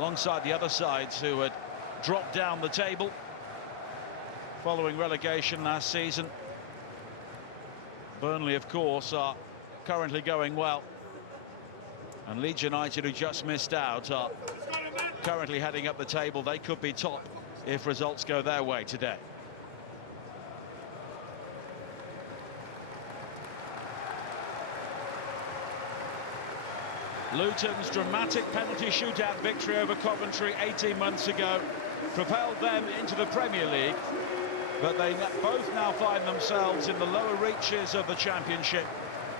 alongside the other sides who had dropped down the table following relegation last season. Burnley, of course, are currently going well, and Leeds United, who just missed out, are currently heading up the table. They could be top if results go their way today. Luton's dramatic penalty shootout victory over Coventry 18 months ago propelled them into the Premier League, but they both now find themselves in the lower reaches of the Championship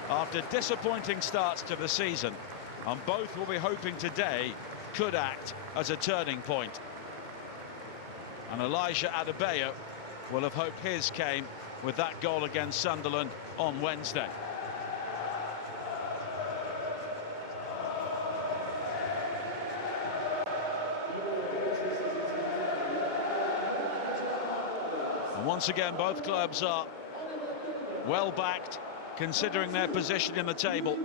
after disappointing starts to the season, and both will be hoping today could act as a turning point. And Elijah Adebayo will have hoped his came with that goal against Sunderland on Wednesday. And once again, both clubs are well backed, considering their position in the table.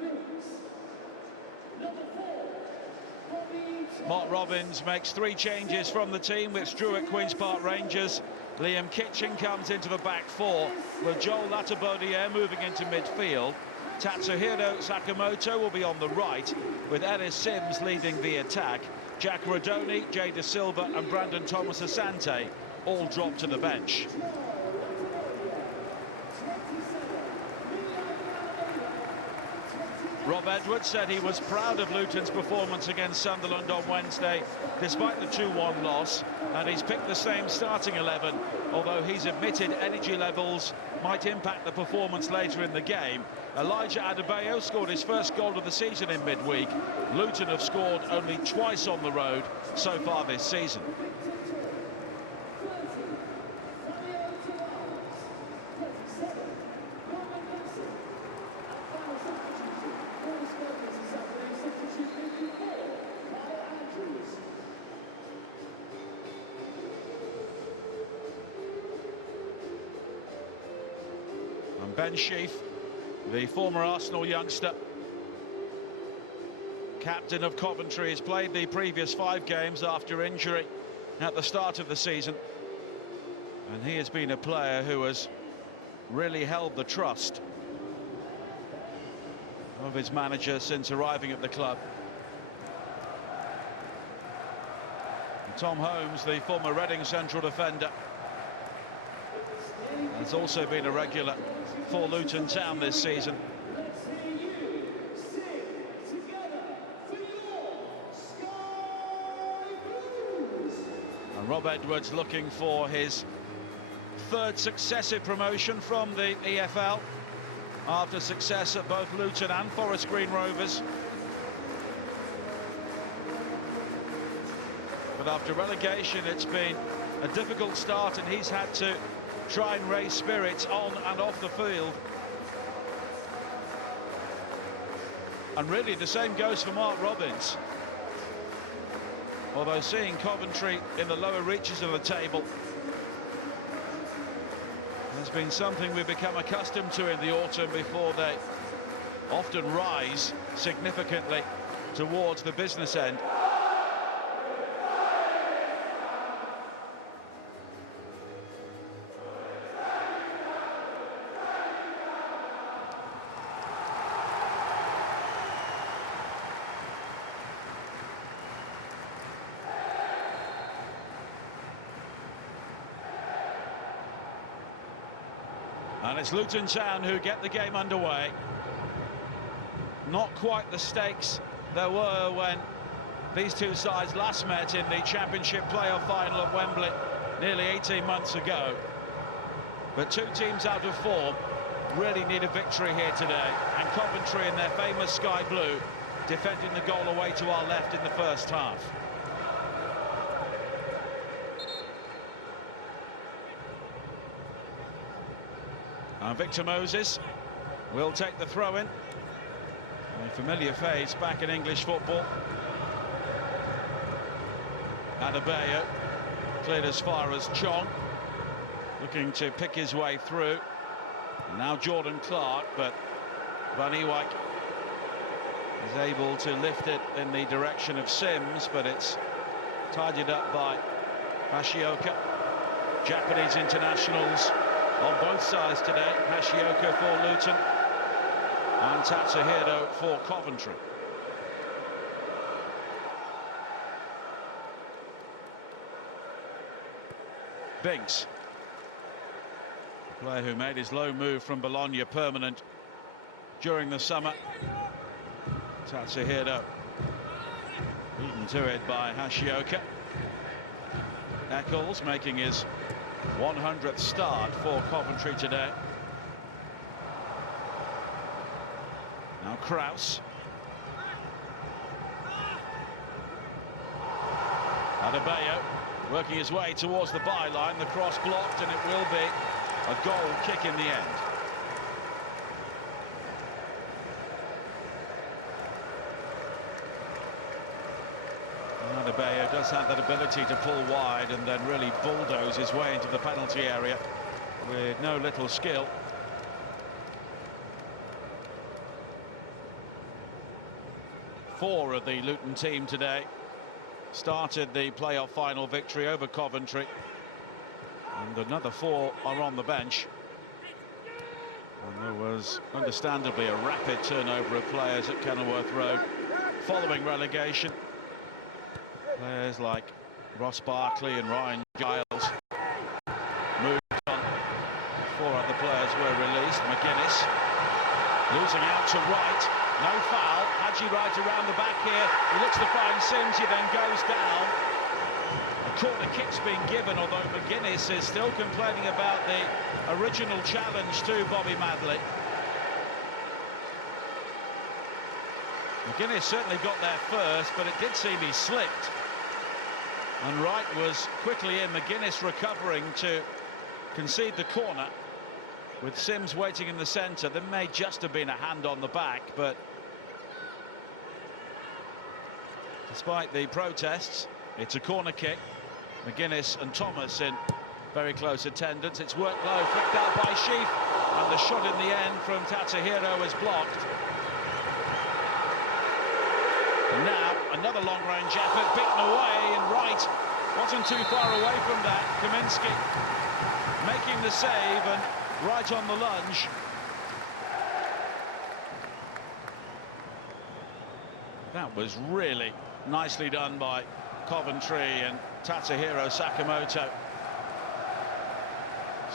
Mark Robins makes 3 changes from the team which drew at Queen's Park Rangers. Liam Kitchen comes into the back 4, with Joel Latabodiere moving into midfield. Tatsuhiro Sakamoto will be on the right, with Ellis Sims leading the attack. Jack Rodoni, Jay De Silva and Brandon Thomas Asante all drop to the bench. Rob Edwards said he was proud of Luton's performance against Sunderland on Wednesday, despite the 2-1 loss, and he's picked the same starting 11, although he's admitted energy levels might impact the performance later in the game. Elijah Adebayo scored his first goal of the season in midweek. Luton have scored only twice on the road so far this season. Ben Sheaf, the former Arsenal youngster, captain of Coventry, has played the previous 5 games after injury at the start of the season, and he has been a player who has really held the trust of his manager since arriving at the club. And Tom Holmes, the former Reading central defender, has also been a regular for Luton Town this season. And Rob Edwards looking for his 3rd successive promotion from the EFL after success at both Luton and Forest Green Rovers. But after relegation, it's been a difficult start, and he's had to try and raise spirits on and off the field. And really the same goes for Mark Robins. Although seeing Coventry in the lower reaches of the table has been something we've become accustomed to in the autumn before they often rise significantly towards the business end. And it's Luton Town who get the game underway. Not quite the stakes there were when these two sides last met in the Championship playoff final at Wembley nearly 18 months ago. But 2 teams out of form really need a victory here today. And Coventry in their famous sky blue defending the goal away to our left in the first half. And Victor Moses will take the throw-in. A familiar face back in English football. Adebayo cleared as far as Chong, looking to pick his way through. And now Jordan Clark, but Van Ewijk is able to lift it in the direction of Sims, but it's tidied up by Hashioka. Japanese internationals on both sides today. Hashioka for Luton and Tatsuhiro for Coventry. Binks, the player who made his loan move from Bologna permanent during the summer. Tatsuhiro beaten to it by Hashioka. Eccles making his 100th start for Coventry today. Now Kraus. Adebayo working his way towards the byline. The cross blocked, and it will be a goal kick in the end. Adebayo does have that ability to pull wide and then really bulldoze his way into the penalty area with no little skill. Four of the Luton team today started the playoff final victory over Coventry, and another four are on the bench. And there was understandably a rapid turnover of players at Kenilworth Road following relegation. Players like Ross Barkley and Ryan Giles moved on. Four other players were released. McGuinness losing out to Wright. No foul. Hadji Wright around the back here. He looks to find Sims. He then goes down. A corner kick's been given, although McGuinness is still complaining about the original challenge to Bobby Madley. McGuinness certainly got there first, but it did seem he slipped. And Wright was quickly in. McGuinness recovering to concede the corner, with Sims waiting in the centre. There may just have been a hand on the back, but despite the protests, it's a corner kick. McGuinness and Thomas in very close attendance. It's worked low, flicked out by Sheaf, and the shot in the end from Tatsuhiro is blocked. And now another long-range effort, beaten away, and Wright wasn't too far away from that. Kaminsky making the save, and right on the lunge. That was really nicely done by Coventry and Tatsuhiro Sakamoto,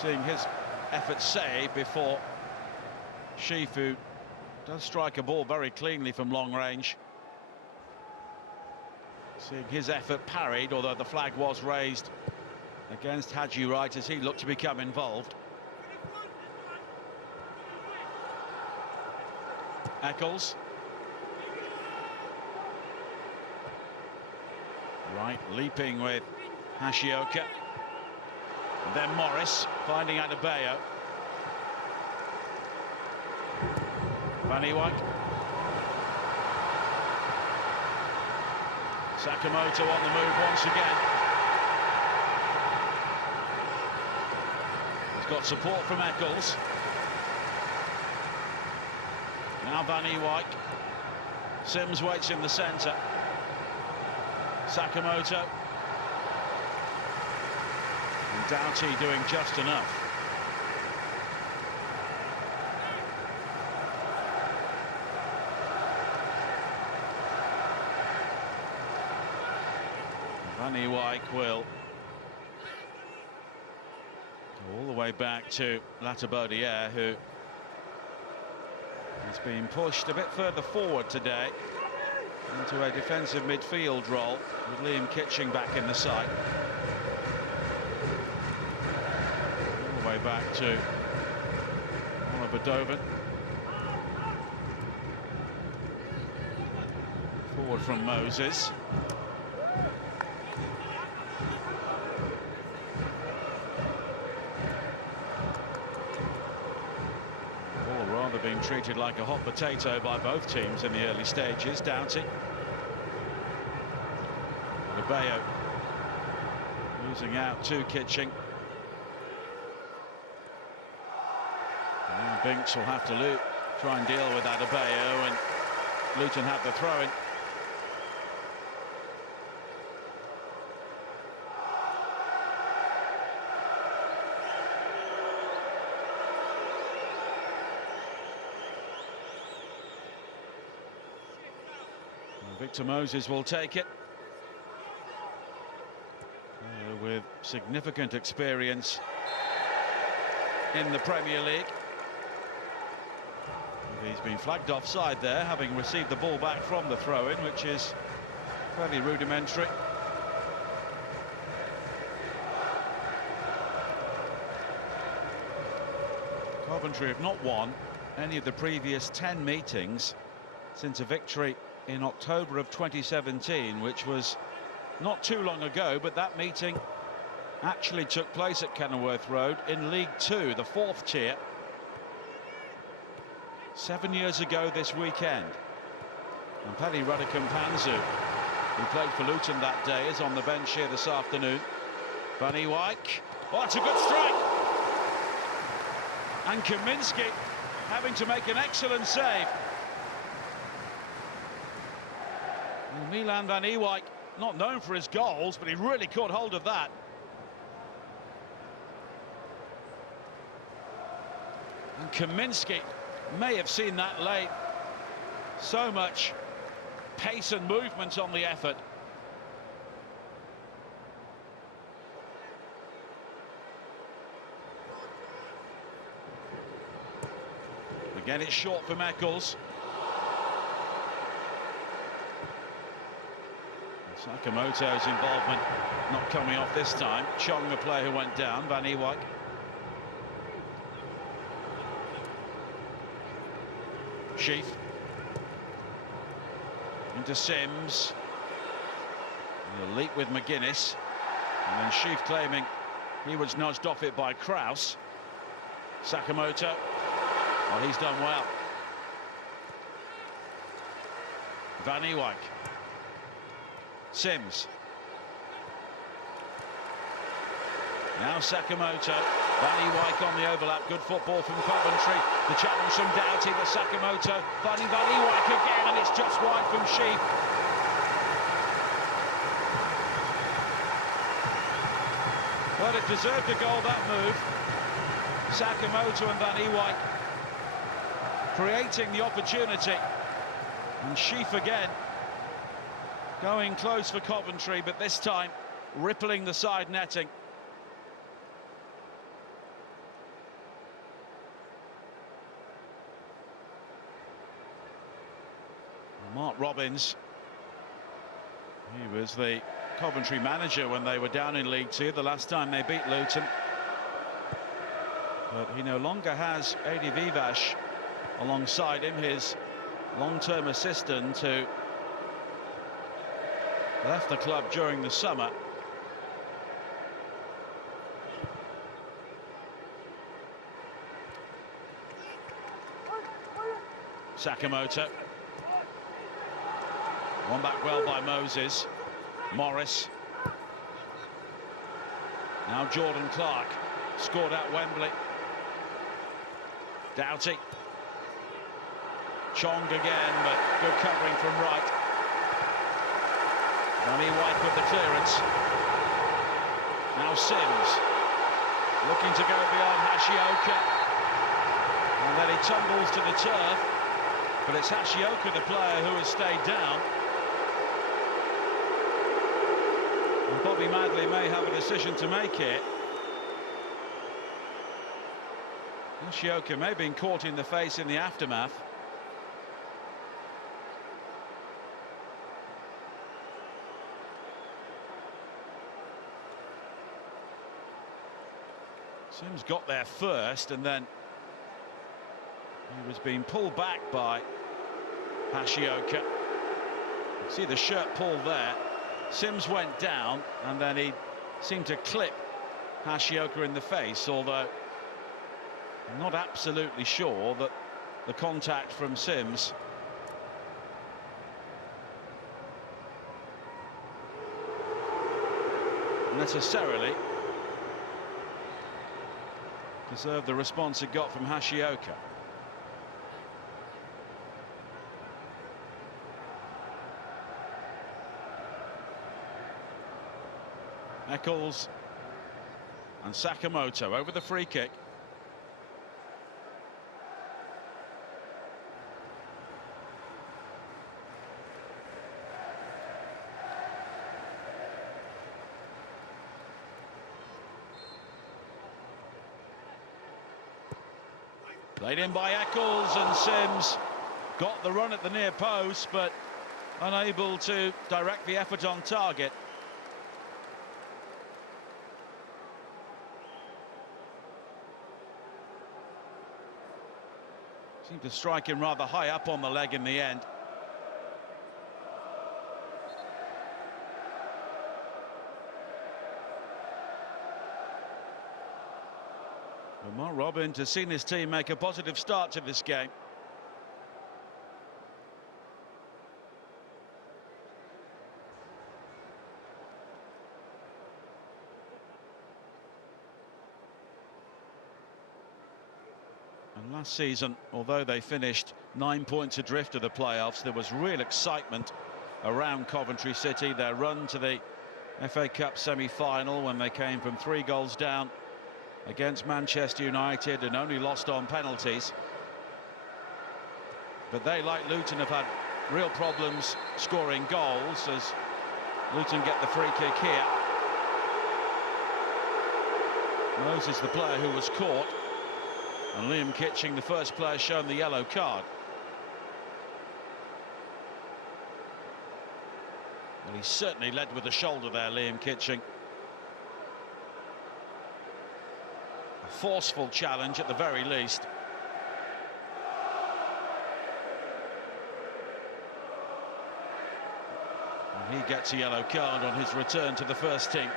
seeing his effort saved before Shifu does strike a ball very cleanly from long range. Seeing his effort parried, although the flag was raised against Hadji Wright as he looked to become involved. Eccles. Wright leaping with Hashioka. And then Morris finding Adebayo. Van Ewijk. Sakamoto on the move once again. He's got support from Eccles. Now Van Ewijk. Sims waits in the centre. Sakamoto. And Doughty doing just enough. Van Ewijk will go all the way back to Latabodiere, who has been pushed a bit further forward today into a defensive midfield role, with Liam Kitching back in the side. All the way back to Oliver Doven. Forward from Moses. Being treated like a hot potato by both teams in the early stages. Doughty. Adebayo losing out to Kitching. And now Binks will have to try and deal with Adebayo, and Luton have the throw-in. Victor Moses will take it. With significant experience in the Premier League. He's been flagged offside there, having received the ball back from the throw-in, which is fairly rudimentary. Coventry have not won any of the previous 10 meetings since a victory in October of 2017, which was not too long ago, but that meeting actually took place at Kenilworth Road in League Two, the 4th tier. 7 years ago this weekend. And Paddy Ruddikampanzu, who played for Luton that day, is on the bench here this afternoon. Van Ewijk. Oh, that's a good strike! And Kaminski having to make an excellent save. And Milan Van Ewijk, not known for his goals, but he really caught hold of that. And Kaminski may have seen that late. So much pace and movement on the effort. Again, it's short for Eccles. Sakamoto's involvement not coming off this time. Chong, the player who went down. Van Ewijk. Sheaf. Into Sims. And a leap with McGuinness. And then Sheaf claiming he was nudged off it by Kraus. Sakamoto. Well, he's done well. Van Ewijk. Sims. Now Sakamoto. Van Ewijk on the overlap. Good football from Coventry. The challenge from Doughty, but Sakamoto finding Van Ewijk again, and it's just wide from Sheaf. Well, it deserved a goal, that move. Sakamoto and Van Ewijk creating the opportunity. And Sheaf again going close for Coventry, but this time rippling the side netting. Mark Robbins, he was the Coventry manager when they were down in League Two the last time they beat Luton. But he no longer has Adi Vivash alongside him, his long-term assistant who left the club during the summer. Sakamoto. Won back well by Moses. Morris. Now Jordan Clark. Scored at Wembley. Doughty. Chong again, but good covering from right. Van Ewijk with the clearance. Now Sims. Looking to go beyond Hashioka. And then he tumbles to the turf. But it's Hashioka, the player, who has stayed down. And Bobby Madley may have a decision to make here. Hashioka may have been caught in the face in the aftermath. Sims got there first, and then he was being pulled back by Hashioka. You see the shirt pull there. Sims went down, and then he seemed to clip Hashioka in the face, although I'm not absolutely sure that the contact from Sims necessarily deserved the response it got from Hashioka. Eccles and Sakamoto over the free kick. Played in by Eccles, and Sims got the run at the near post, but unable to direct the effort on target. Seemed to strike him rather high up on the leg in the end. Well, Mark Robin has seen his team make a positive start to this game. And last season, although they finished 9 points adrift of the playoffs, there was real excitement around Coventry City. Their run to the FA Cup semi-final, when they came from 3 goals down against Manchester United and only lost on penalties. But they, like Luton, have had real problems scoring goals, as Luton get the free kick here. Moses, the player who was caught, and Liam Kitching, the first player shown the yellow card. Well, he certainly led with the shoulder there, Liam Kitching. A forceful challenge at the very least. And he gets a yellow card on his return to the first team.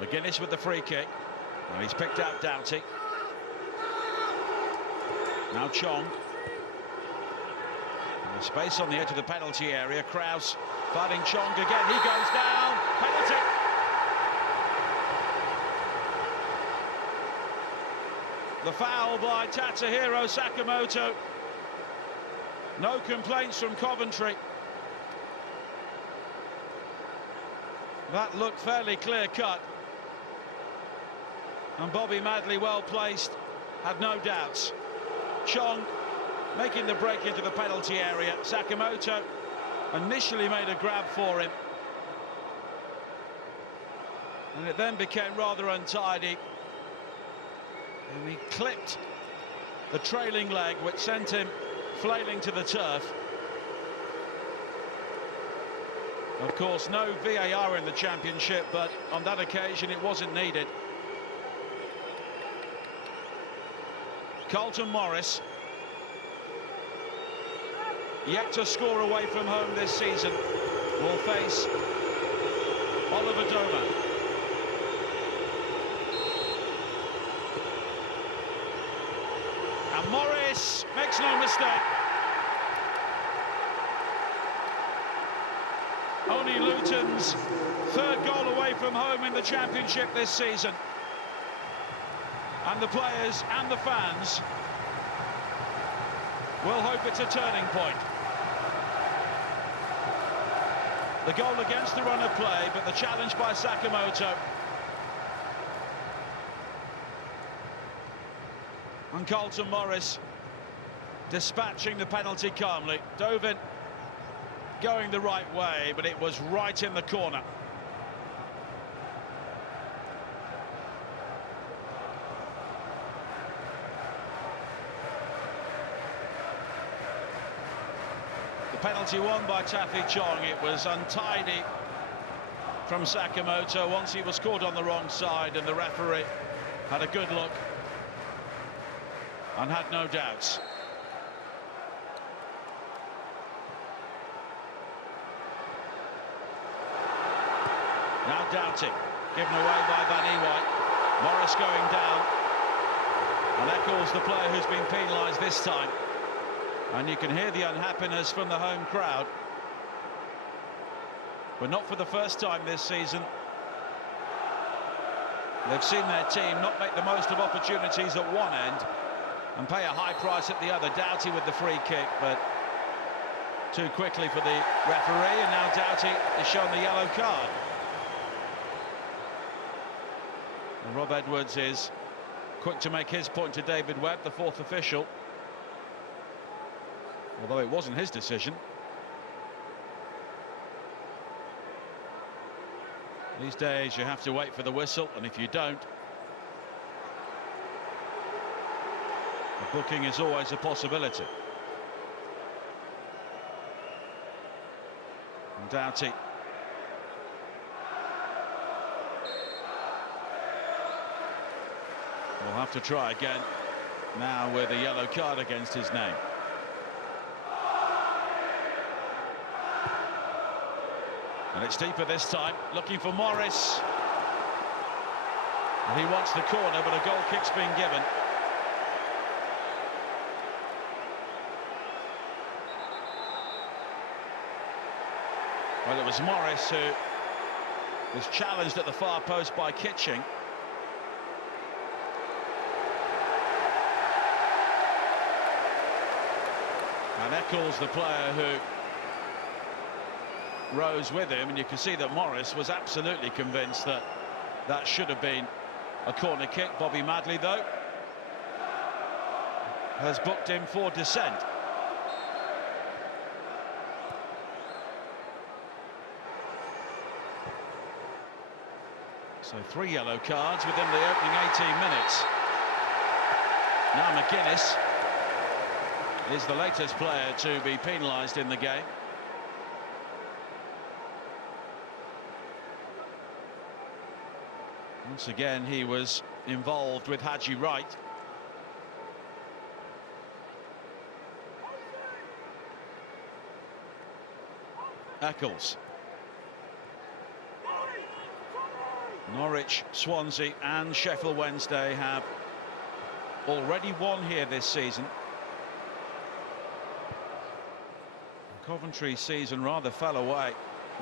McGuinness with the free kick, and he's picked out Doughty. Now Chong. And the space on the edge of the penalty area. Kraus fighting Chong again. He goes down. Penalty. The foul by Tatsuhiro Sakamoto. No complaints from Coventry. That looked fairly clear-cut. And Bobby Madley, well placed, had no doubts. Chong making the break into the penalty area. Sakamoto initially made a grab for him, and it then became rather untidy, and he clipped the trailing leg, which sent him flailing to the turf. Of course, no VAR in the Championship, but on that occasion it wasn't needed. Carlton Morris, yet to score away from home this season, will face Oliver Doma. And Morris makes no mistake. Only Luton's 3rd goal away from home in the Championship this season. And the players and the fans will hope it's a turning point. The goal against the run of play, but the challenge by Sakamoto. And Carlton Morris dispatching the penalty calmly. Dove in, going the right way, but it was right in the corner. Penalty won by Taffy Chong. It was untidy from Sakamoto once he was caught on the wrong side, and the referee had a good look and had no doubts. Now Doughty, given away by Van Ewijk. Morris going down, and Eccles, the player who's been penalised this time. And you can hear the unhappiness from the home crowd. But not for the first time this season. They've seen their team not make the most of opportunities at one end and pay a high price at the other. Doughty with the free kick, but too quickly for the referee, and now Doughty is shown the yellow card. And Rob Edwards is quick to make his point to David Webb, the 4th official. Although it wasn't his decision. These days you have to wait for the whistle, and if you don't, the booking is always a possibility. And Doughty. Will have to try again, now with a yellow card against his name. And it's deeper this time, looking for Morris. And he wants the corner, but a goal kick's being given. Well, it was Morris who was challenged at the far post by Kitching. And Eccles, the player who rose with him, and you can see that Morris was absolutely convinced that that should have been a corner kick. Bobby Madley, though, has booked him for dissent. So 3 yellow cards within the opening 18 minutes. Now McGuinness is the latest player to be penalised in the game. Once again, he was involved with Haji Wright. Eccles. Norwich, Swansea and Sheffield Wednesday have already won here this season. Coventry's season rather fell away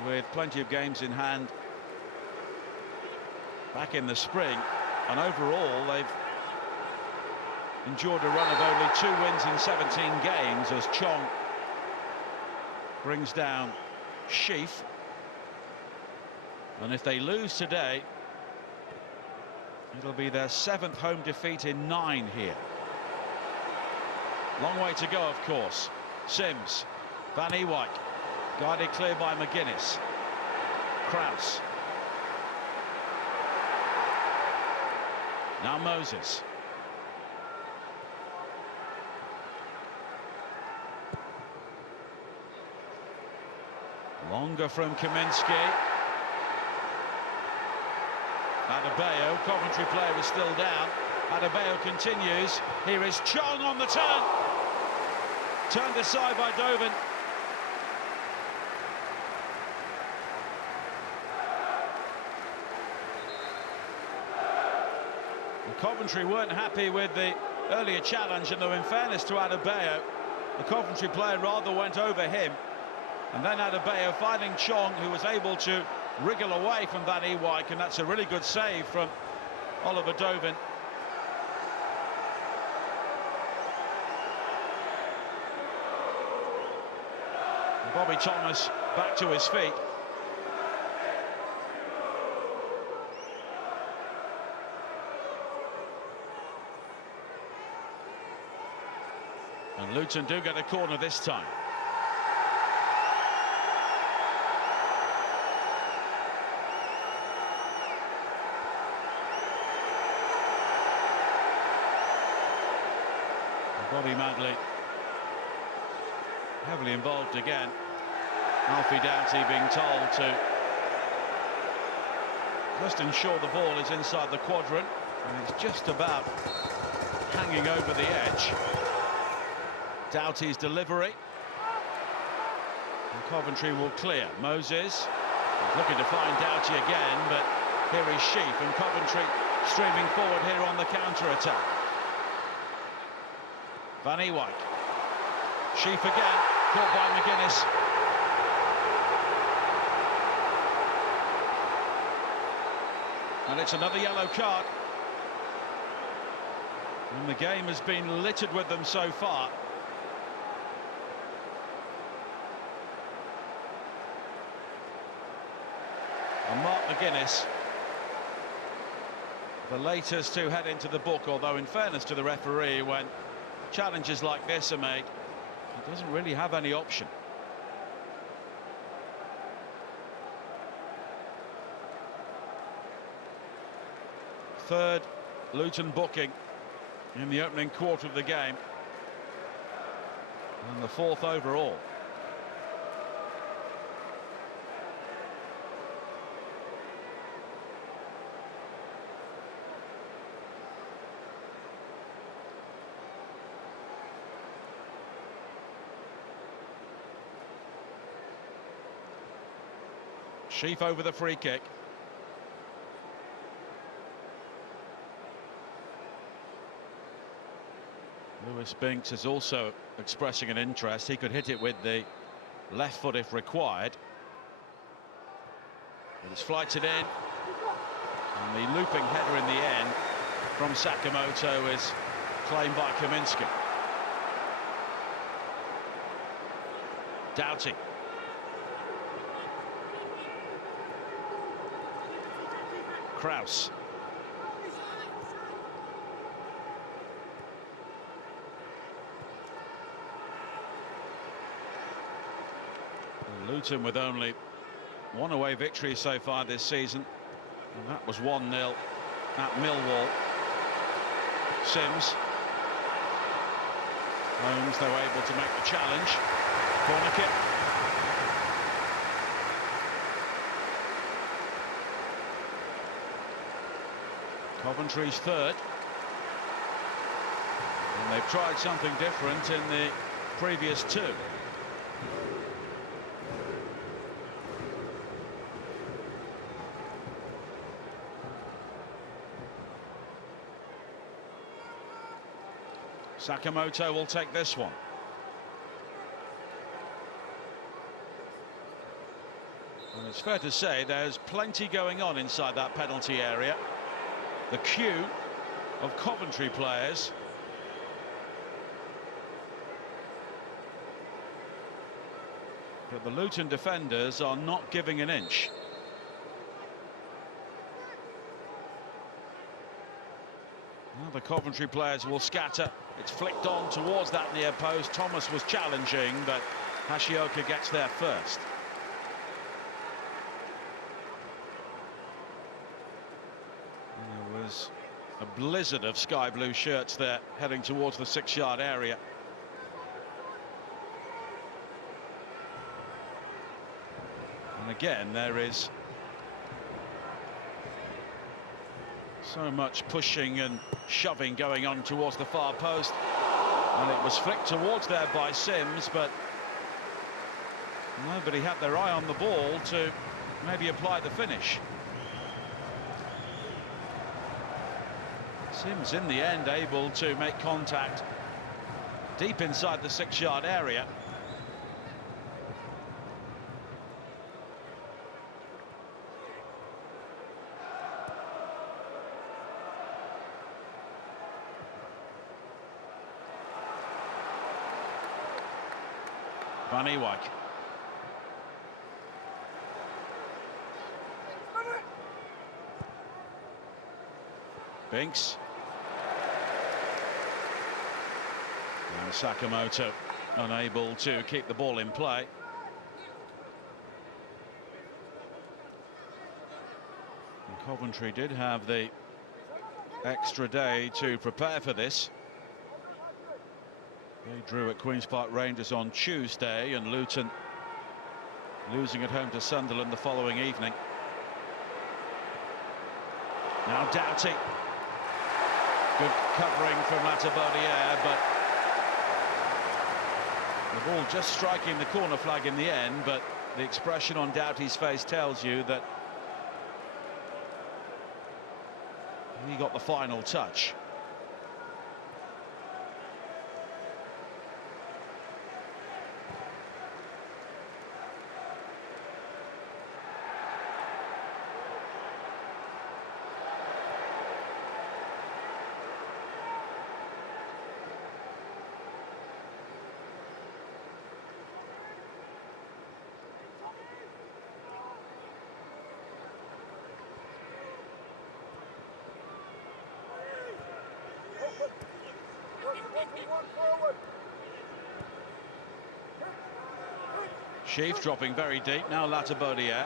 with plenty of games in hand back in the spring, and overall they've endured a run of only 2 wins in 17 games as Chong brings down Sheaf. And if they lose today, it'll be their 7th home defeat in 9 here. Long way to go, of course. Sims, Van Ewijk, guided clear by McGuinness. Kraus. Now Moses. Longer from Kaminsky. Adebayo, Coventry player is still down. Adebayo continues. Here is Chong on the turn. Turned aside by Doven. Coventry weren't happy with the earlier challenge, and though in fairness to Adebayo, the Coventry player rather went over him. And then Adebayo finding Chong, who was able to wriggle away from Van Ewijk, and that's a really good save from Oliver Doven. And Bobby Thomas back to his feet. And Luton do get a corner this time. Bobby Madley heavily involved again. Alfie Doughty being told to just ensure the ball is inside the quadrant, and it's just about hanging over the edge. Doughty's delivery. And Coventry will clear. Moses looking to find Doughty again, but here is Sheaf, and Coventry streaming forward here on the counter-attack. Van Ewijk. Sheaf again, caught by McGuinness. And it's another yellow card. And the game has been littered with them so far. And Mark McGuinness, the latest to head into the book, although in fairness to the referee, when challenges like this are made, he doesn't really have any option. third Luton booking in the opening quarter of the game, and the fourth overall. Sheaf over the free kick. Lewis Binks is also expressing an interest. He could hit it with the left foot if required. But it's flighted in. And the looping header in the end from Sakamoto is claimed by Kaminski. Doughty. Kraus. Luton with only one away victory so far this season, and that was 1-0 at Millwall. Sims. Holmes, they were able to make the challenge. Corner kick. Coventry's third, and they've tried something different in the previous two. Sakamoto will take this one. And it's fair to say there's plenty going on inside that penalty area. The queue of Coventry players. But the Luton defenders are not giving an inch. Now the Coventry players will scatter. It's flicked on towards that near post. Thomas was challenging, but Hashioka gets there first. There was a blizzard of sky blue shirts there heading towards the 6-yard area. And again, there is so much pushing and shoving going on towards the far post, and it was flicked towards there by Sims, but nobody had their eye on the ball to maybe apply the finish. Sims in the end able to make contact deep inside the 6-yard area. Van Ewijk. Binks. And Sakamoto unable to keep the ball in play. And Coventry did have the extra day to prepare for this. They drew at Queen's Park Rangers on Tuesday, and Luton losing at home to Sunderland the following evening. Now Doughty. Good covering from Matchday, but the ball just striking the corner flag in the end, but the expression on Doughty's face tells you that he got the final touch. Sheaf dropping very deep, now Latibodiere.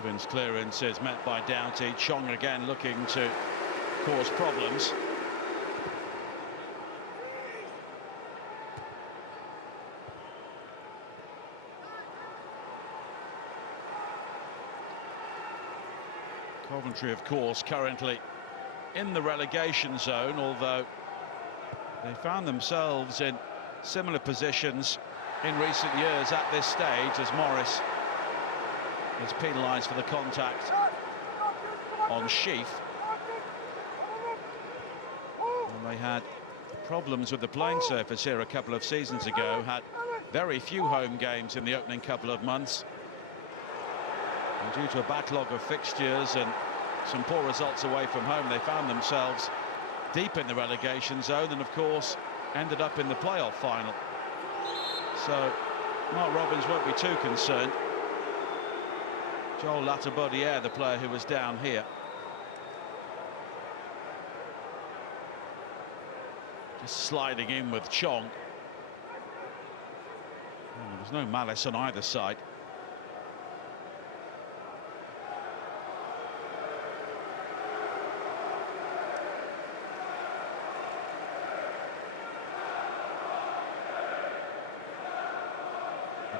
Irvin's clearance is met by Doughty. Chong again looking to cause problems. Coventry, of course, currently in the relegation zone, although they found themselves in similar positions in recent years at this stage, as Morris is penalised for the contact on Sheaf. And they had problems with the playing surface here a couple of seasons ago, had very few home games in the opening couple of months. And due to a backlog of fixtures and some poor results away from home, they found themselves deep in the relegation zone and, of course, ended up in the playoff final. So Mark Robins won't be too concerned. Joel Latabodiere, the player who was down here. Just sliding in with Chong. There's no malice on either side.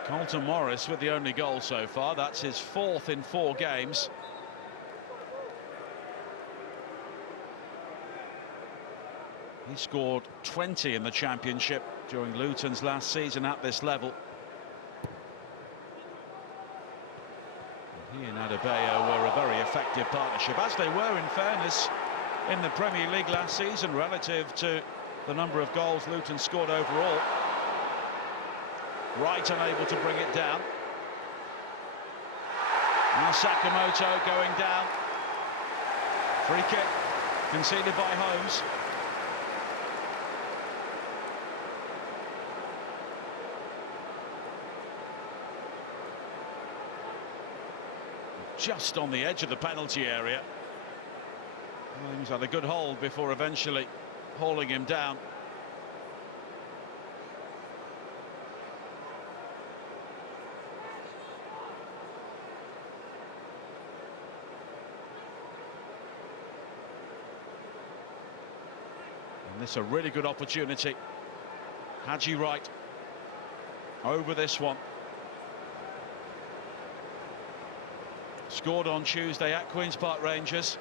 Colton Morris with the only goal so far. That's his 4th in 4 games. He scored 20 in the Championship during Luton's last season at this level. He and Adebayo were a very effective partnership, as they were, in fairness, in the Premier League last season relative to the number of goals Luton scored overall. Wright unable to bring it down. Now Sakamoto going down. Free kick conceded by Holmes. Just on the edge of the penalty area. Holmes had a good hold before eventually hauling him down. This is a really good opportunity. Haji Wright over this one. Scored on Tuesday at Queen's Park Rangers.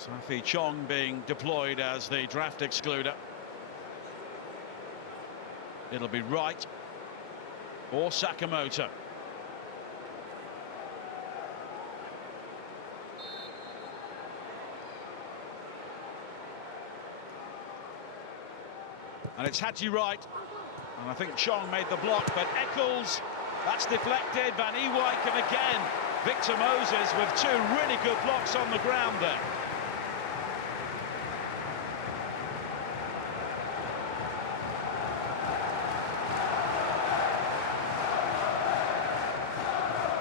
Safi Chong being deployed as the draft excluder. It'll be Wright or Sakamoto. And it's Haji Wright. And I think Chong made the block, but Eccles, that's deflected. Van Ewijk, and again, Victor Moses with 2 really good blocks on the ground there.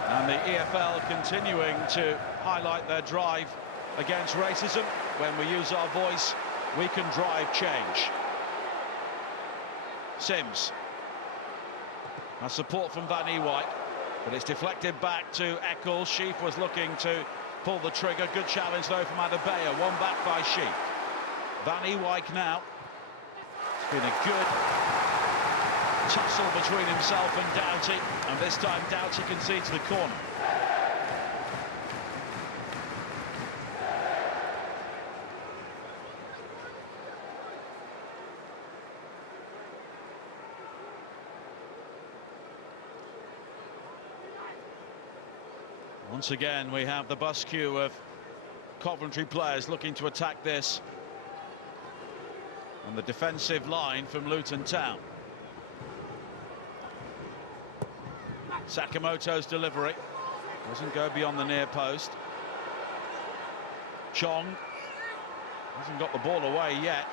And the EFL continuing to highlight their drive against racism. When we use our voice, we can drive change. Sims has support from Van Ewijk, but it's deflected back to Eccles. Sheaf was looking to pull the trigger. Good challenge though from Adebayo. One back by Sheaf. Van Ewijk now. It's been a good tussle between himself and Doughty, and this time Doughty concedes the corner. Once again, we have the bus queue of Coventry players looking to attack this on the defensive line from Luton Town. Sakamoto's delivery doesn't go beyond the near post. Chong hasn't got the ball away yet.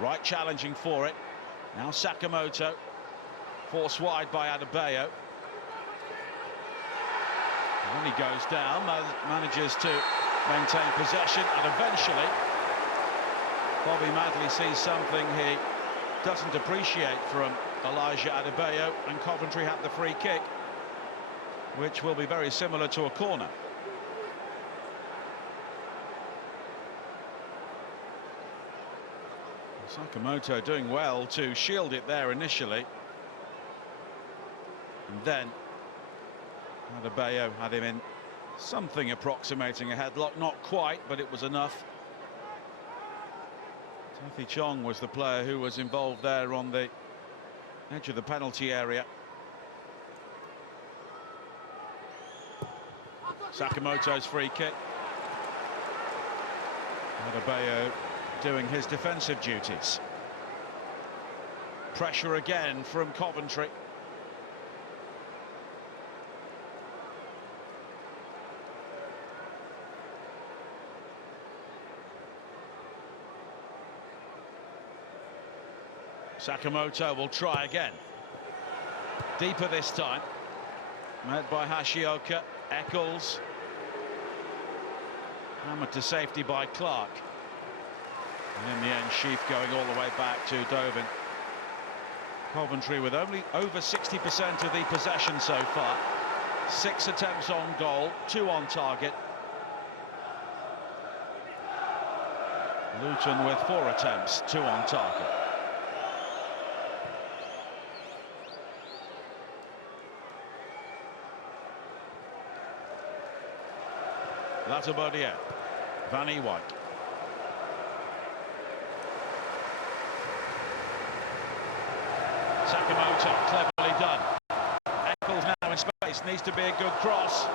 Wright challenging for it. Now Sakamoto, forced wide by Adebayo. When he goes down, manages to maintain possession, and eventually Bobby Madley sees something he doesn't appreciate from Elijah Adebayo, and Coventry have the free kick, which will be very similar to a corner. Sakamoto doing well to shield it there initially, and then Adebayo had him in something approximating a headlock, not quite, but it was enough. Timothy Chong was the player who was involved there on the edge of the penalty area. Sakamoto's free kick. Adebayo doing his defensive duties. Pressure again from Coventry. Sakamoto will try again. Deeper this time. Met by Hashioka. Eccles. Hammered to safety by Clark. And in the end, Sheaf going all the way back to Dovin. Coventry with only over 60% of the possession so far. 6 attempts on goal, 2 on target. Luton with 4 attempts, 2 on target. Latabodier, Van Ewijk. Sakamoto, cleverly done. Eccles now in space, needs to be a good cross.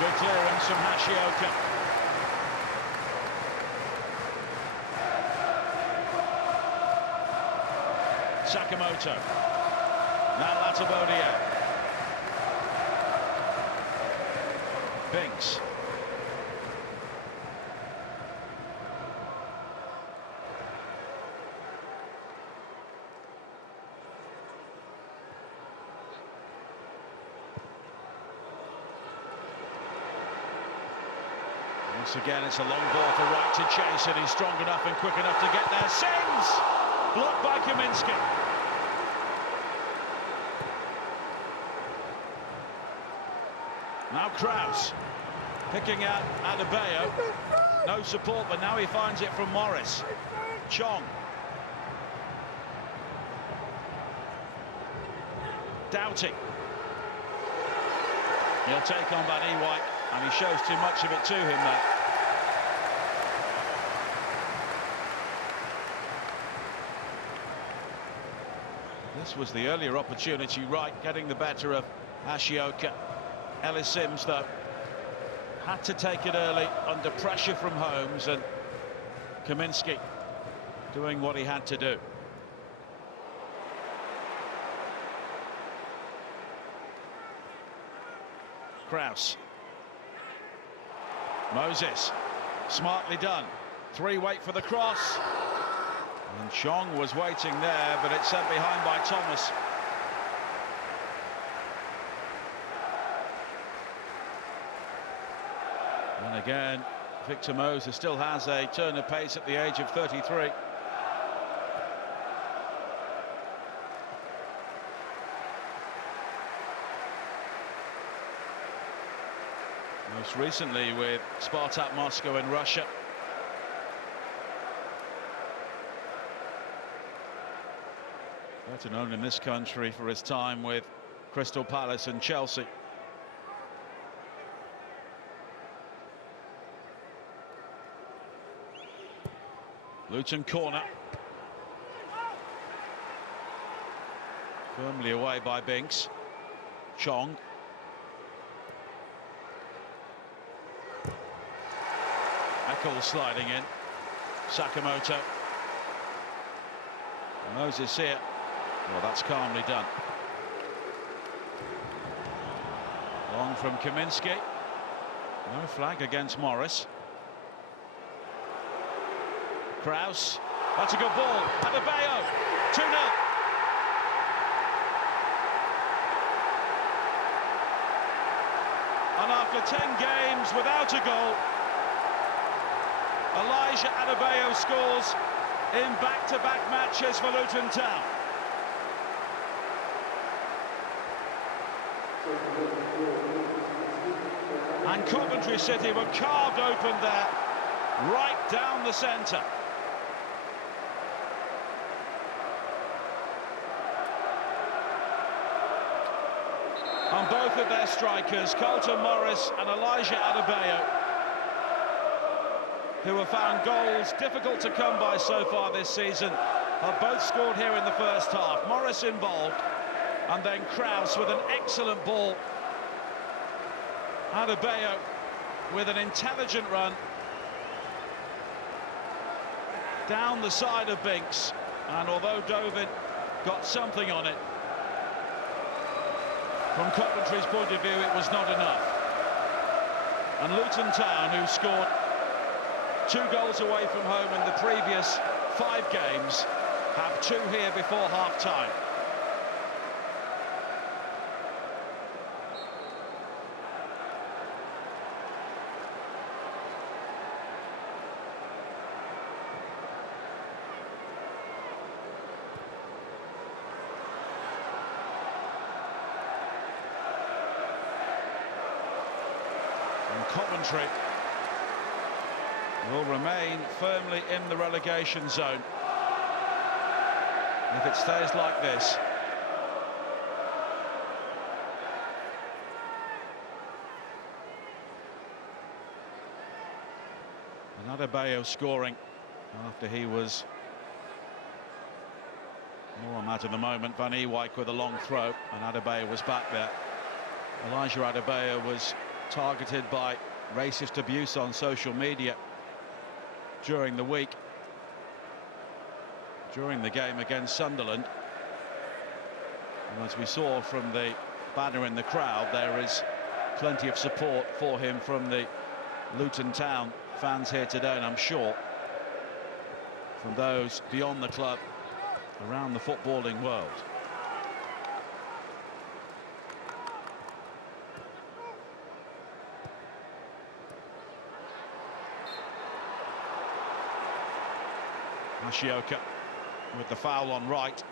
Good clearance from Hashioka. Sakamoto. Now Latabodier. Binks. Once again, it's a long ball for Wright to chase it. He's strong enough and quick enough to get there. Sings! Blocked by Kaminski. Now Kraus picking out Adebayo. No support, but now he finds it from Morris. Chong. Doughty. He'll take on Van Ewijk, and he shows too much of it to him there. This was the earlier opportunity, Wright getting the better of Hashioka. Ellis Sims, though, had to take it early under pressure from Holmes, and Kaminski doing what he had to do. Kraus. Moses. Smartly done. 3 wait for the cross. And Chong was waiting there, but it's sent behind by Thomas. And again, Victor Moses still has a turn of pace at the age of 33. Most recently with Spartak Moscow in Russia. Better known in this country for his time with Crystal Palace and Chelsea. Luton corner. Firmly away by Binks. Chong. Eccles sliding in. Sakamoto. Moses here. Well, that's calmly done. Long from Kaminski. No flag against Morris. Kraus. That's a good ball. Adebayo. 2-0. And after after 10 games without a goal, Elijah Adebayo scores in back-to-back matches for Luton Town. And Coventry City were carved open there, right down the centre. On both of their strikers, Carlton Morris and Elijah Adebayo, who have found goals difficult to come by so far this season, have both scored here in the first half. Morris involved, and then Kraus with an excellent ball. Adebayo with an intelligent run down the side of Binks, and although Dovin got something on it, from Coventry's point of view it was not enough. And Luton Town, who scored 2 goals away from home in the previous 5 games, have 2 here before half-time. And Coventry will remain firmly in the relegation zone if it stays like this. And Adebayo scoring after he was more on that in the moment. Van Ewijk with a long throw, and Adebayo was back there. Elijah Adebayo was targeted by racist abuse on social media during the week, during the game against Sunderland. And as we saw from the banner in the crowd, there is plenty of support for him from the Luton Town fans here today, and I'm sure from those beyond the club around the footballing world. Ashioka with the foul on right.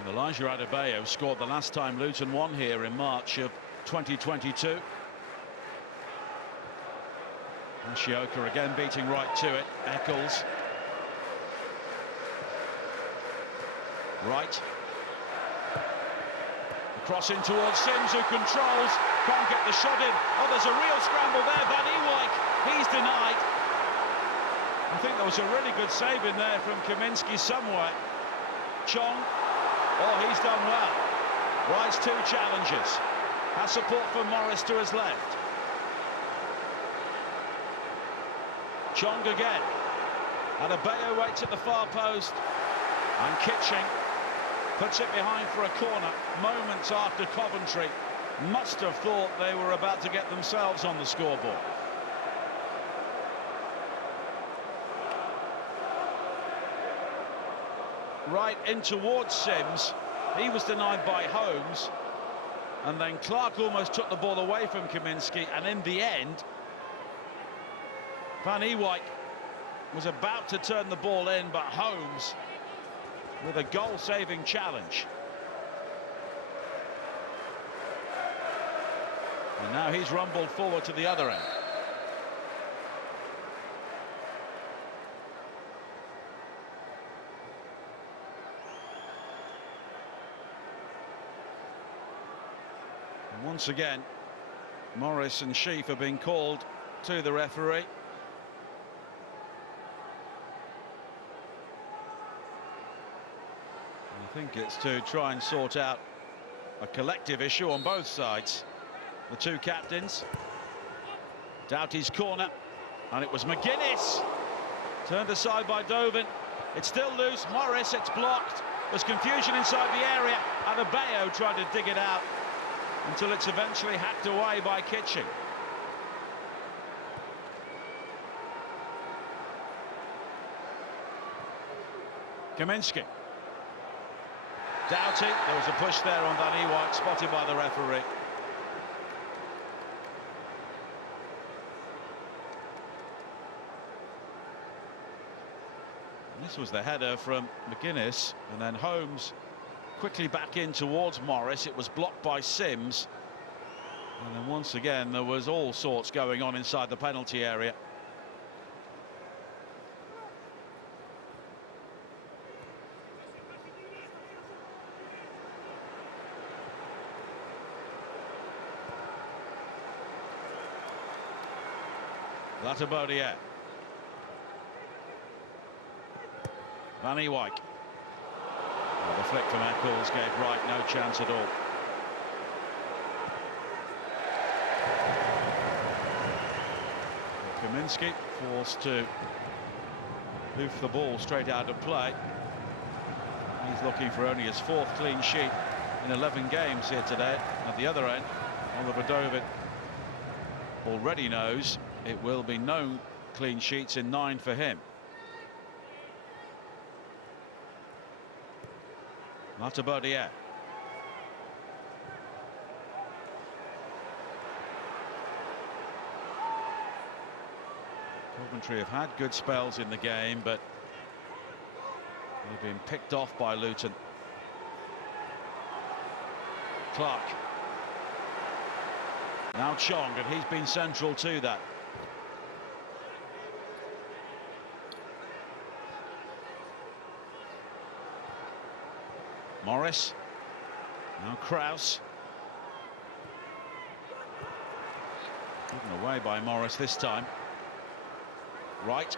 And Elijah Adebayo scored the last time Luton won here in March of 2022. Ashioka again beating right to it. Eccles. Right. Cross in towards Sims, who controls, can't get the shot in. Oh, there's a real scramble there. Van Ewijk, he's denied. I think there was a really good save in there from Kaminski somewhere. Chong, oh, he's done well. Rides 2 challenges. Has support from Morris to his left. Chong again. Adebayo waits at the far post. And Kitching puts it behind for a corner moments after Coventry must have thought they were about to get themselves on the scoreboard. Right in towards Sims. He was denied by Holmes, and then Clark almost took the ball away from Kaminski, and in the end Van Ewijk was about to turn the ball in, but Holmes with a goal-saving challenge. And now he's rumbled forward to the other end. And once again, Morris and Sheaf have been called to the referee. I think it's to try and sort out a collective issue on both sides. The 2 captains. Doughty's corner, and it was McGuinness turned aside by Dovin. It's still loose. Morris, it's blocked. There's confusion inside the area. Adebayo tried to dig it out until it's eventually hacked away by Kitching. Kaminski. Doughty, there was a push there on Van Ewijk, spotted by the referee. And this was the header from McGuinness, and then Holmes quickly back in towards Morris. It was blocked by Sims, and then once again there was all sorts going on inside the penalty area. Latabodier. Van Ewijk. Well, the flick from Eccles gave Wright no chance at all. Kaminski forced to hoof the ball straight out of play. He's looking for only his 4th clean sheet in 11 games here today. At the other end, Oliver Dovin already knows it will be no clean sheets in 9 for him. Latabodier. Coventry have had good spells in the game, but they've been picked off by Luton. Clark. Now Chong, and he's been central to that. Morris. Now Kraus. Given away by Morris this time. Wright.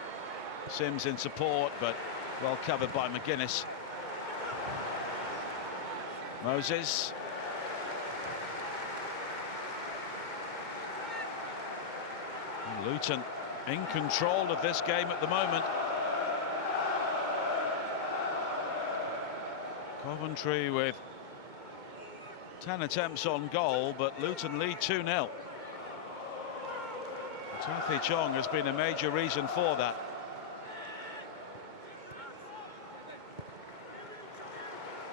Sims in support, but well covered by McGuinness. Moses. And Luton in control of this game at the moment. Coventry with 10 attempts on goal, but Luton lead 2-0. Timothy Chong has been a major reason for that.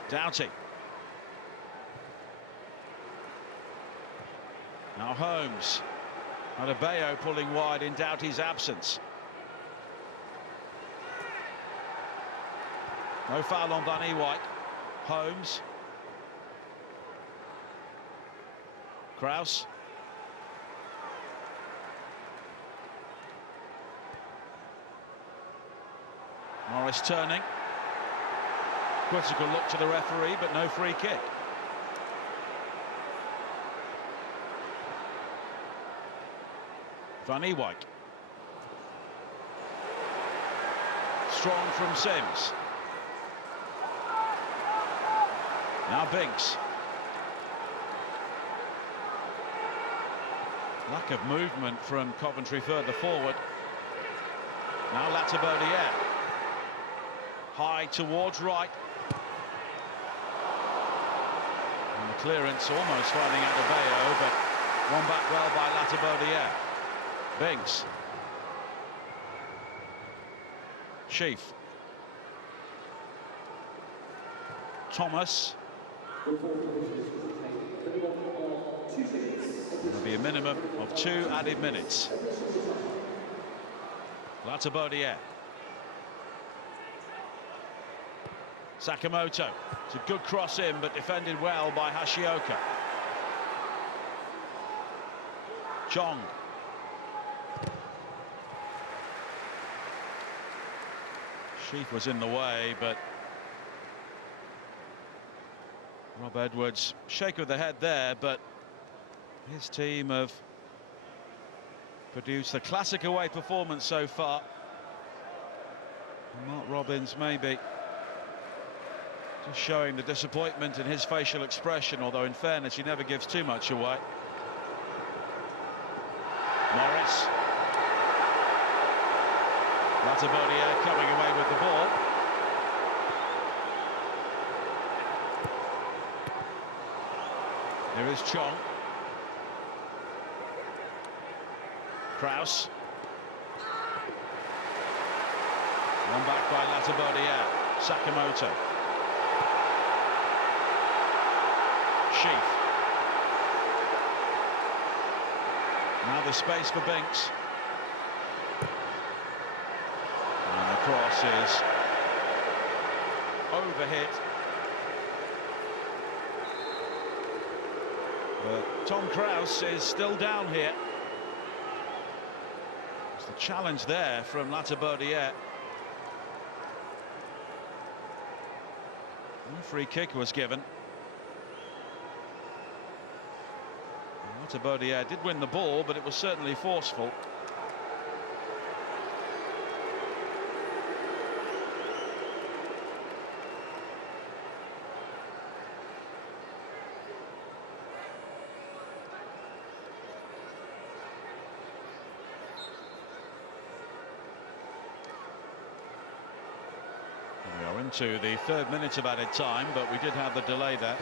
Doughty. Now Holmes. Adebayo pulling wide in Doughty's absence. No foul on Van Ewijk. Holmes. Kraus. Morris turning. Critical look to the referee, but no free kick. Van Ewijk. Strong from Sims. Now Binks. Lack of movement from Coventry further forward. Now Latabodier. High towards Wright. And the clearance almost finding Adebayo, but won back well by Latabodier. Binks. Sheaf. Thomas. There'll be a minimum of 2 added minutes. Latabodier. Sakamoto. It's a good cross in, but defended well by Hashioka. Chong. Sheaf was in the way, but Rob Edwards, shake of the head there, but his team have produced a classic away performance so far. Mark Robbins maybe just showing the disappointment in his facial expression, although in fairness he never gives too much away. Morris. Latabodier coming away with the ball. Here is Chong. Kraus. One back by Latabodier. Sakamoto. Sheaf. Now there's space for Binks. And the cross is overhit. But Tom Krause is still down here. It's the challenge there from Latibaudiere. Free kick was given. Latibaudiere did win the ball, but it was certainly forceful. We are into the 3rd minute of added time, but we did have the delay there.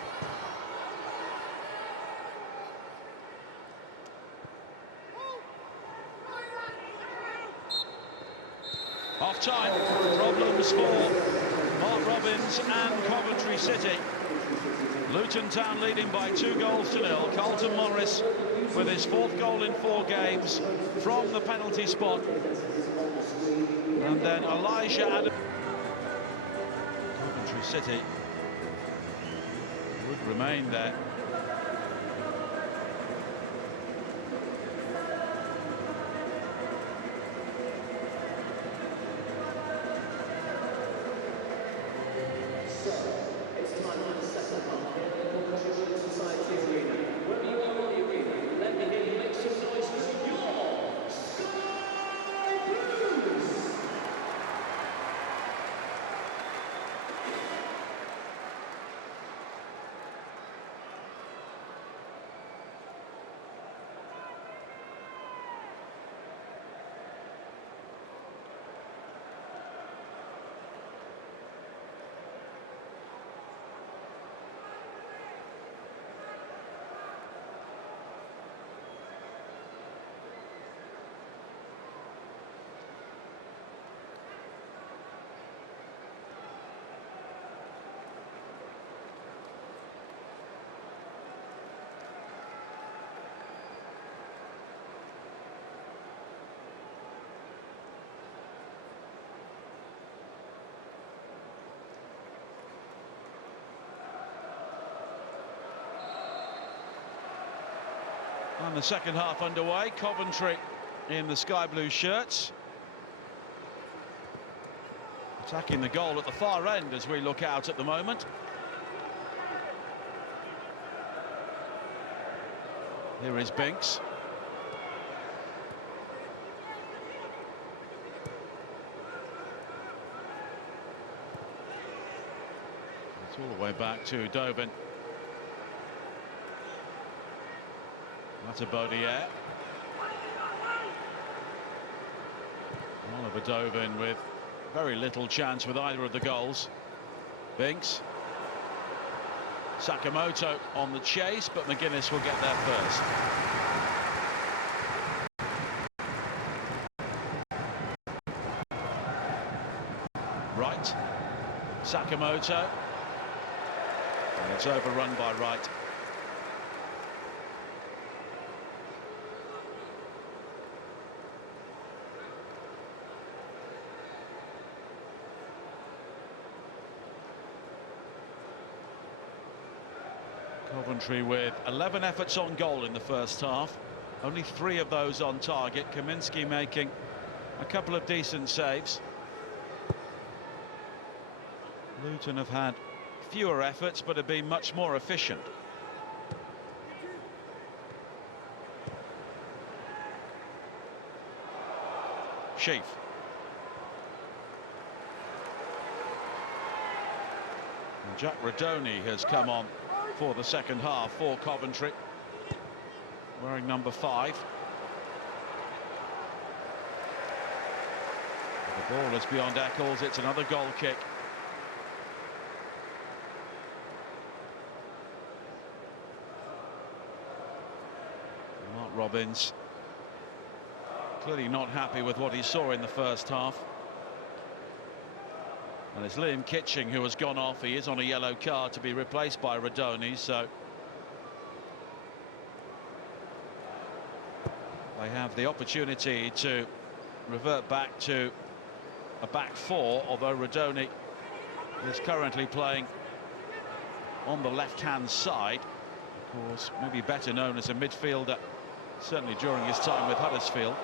Half time, problems for Mark Robins and Coventry City. Luton Town leading by 2-0. Carlton Morris with his 4th goal in 4 games from the penalty spot. And then Elijah Adam. Coventry City would remain there. And the second half underway. Coventry in the sky blue shirts, attacking the goal at the far end as we look out at the moment. Here is Binks. It's all the way back to Dovin. Latibaudiere. Oliver Dovin with very little chance with either of the goals. Binks. Sakamoto on the chase, but McGuinness will get there first. Wright. Sakamoto. And it's overrun by Wright. Coventry with 11 efforts on goal in the first half, only 3 of those on target. Kaminski making a couple of decent saves. Luton have had fewer efforts but have been much more efficient. Sheaf. And Jack Radoni has come on for the second half for Coventry, wearing number 5. The ball is beyond Eccles. It's another goal kick. Mark Robins clearly not happy with what he saw in the first half. And it's Liam Kitching who has gone off. He is on a yellow card to be replaced by Radoni, so they have the opportunity to revert back to a back four, although Radoni is currently playing on the left-hand side. Of course, maybe better known as a midfielder, certainly during his time with Huddersfield.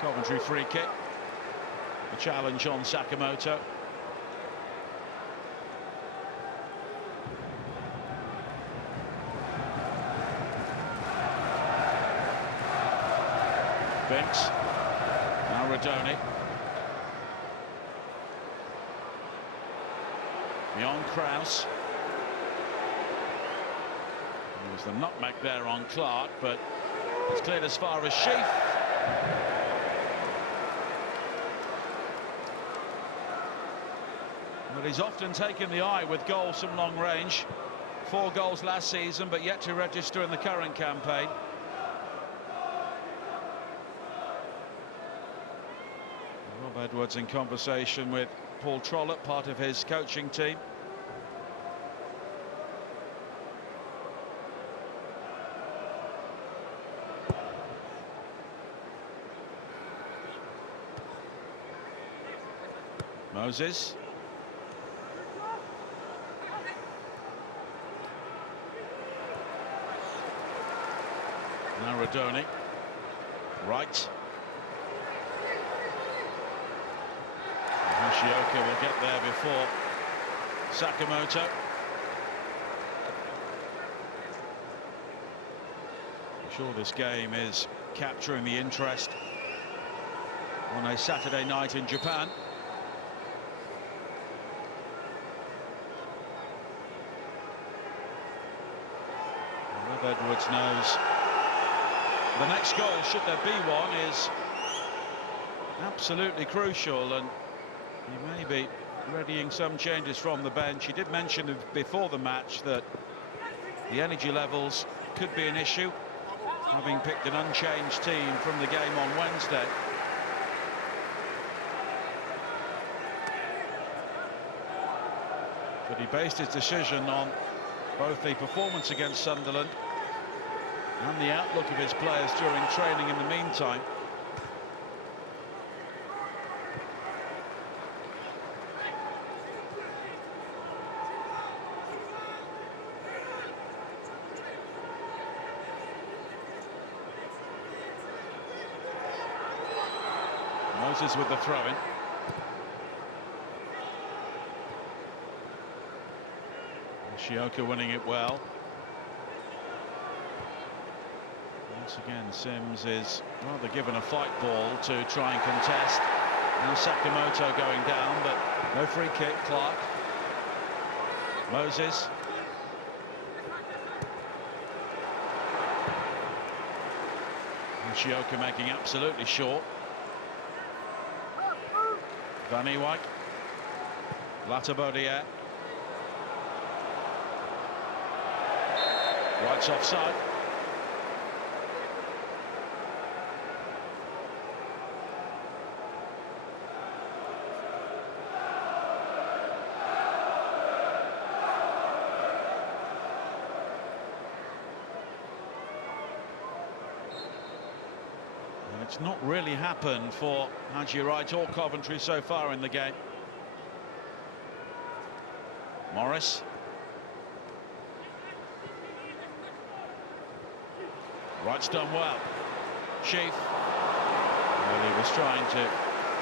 Coventry free kick. A challenge on Sakamoto. Binks. Now Radoni. Beyond Kraus. There was the nutmeg there on Clark, but it's cleared as far as Sheaf. But he's often taken the eye with goals from long range. 4 goals last season, but yet to register in the current campaign. Rob Edwards in conversation with Paul Trollope, part of his coaching team. Moses. Now Radoni. Right. Nishioka will get there before Sakamoto. I'm sure this game is capturing the interest on a Saturday night in Japan. Rob Edwards knows the next goal, should there be one, is absolutely crucial, and he may be readying some changes from the bench. He did mention before the match that the energy levels could be an issue, having picked an unchanged team from the game on Wednesday. But he based his decision on both the performance against Sunderland and the outlook of his players during training in the meantime. Moses with the throw-in. Nishioka winning it well. Once again, Sims is rather given a fight ball to try and contest. Now Sakamoto going down, but no free kick. Clark. Moses. Nishioka making absolutely short. Van Ewijk. Latabodier. Right's offside. It's not really happened for Haji Wright or Coventry so far in the game. Morris. Wright's done well. Sheaf. Well, he was trying to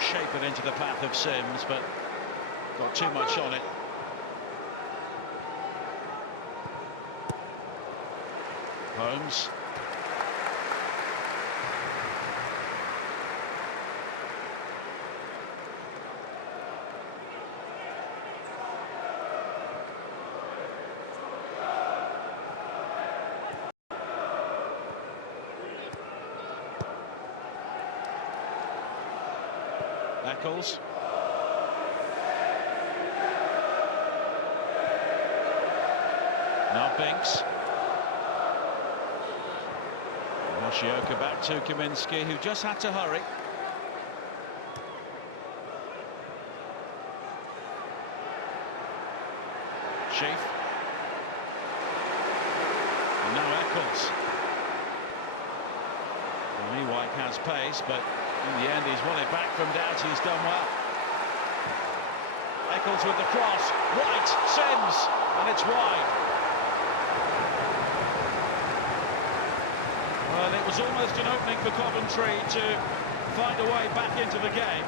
shape it into the path of Sims, but got too much on it. Holmes. Eccles. Now Binks. Nishioka back to Kaminski, who just had to hurry. Sheaf. And now Eccles. And Ewike has pace, but in the end he's won it back from Doughty. He's done well. Eccles with the cross. White, Sims, and it's wide. Well, it was almost an opening for Coventry to find a way back into the game.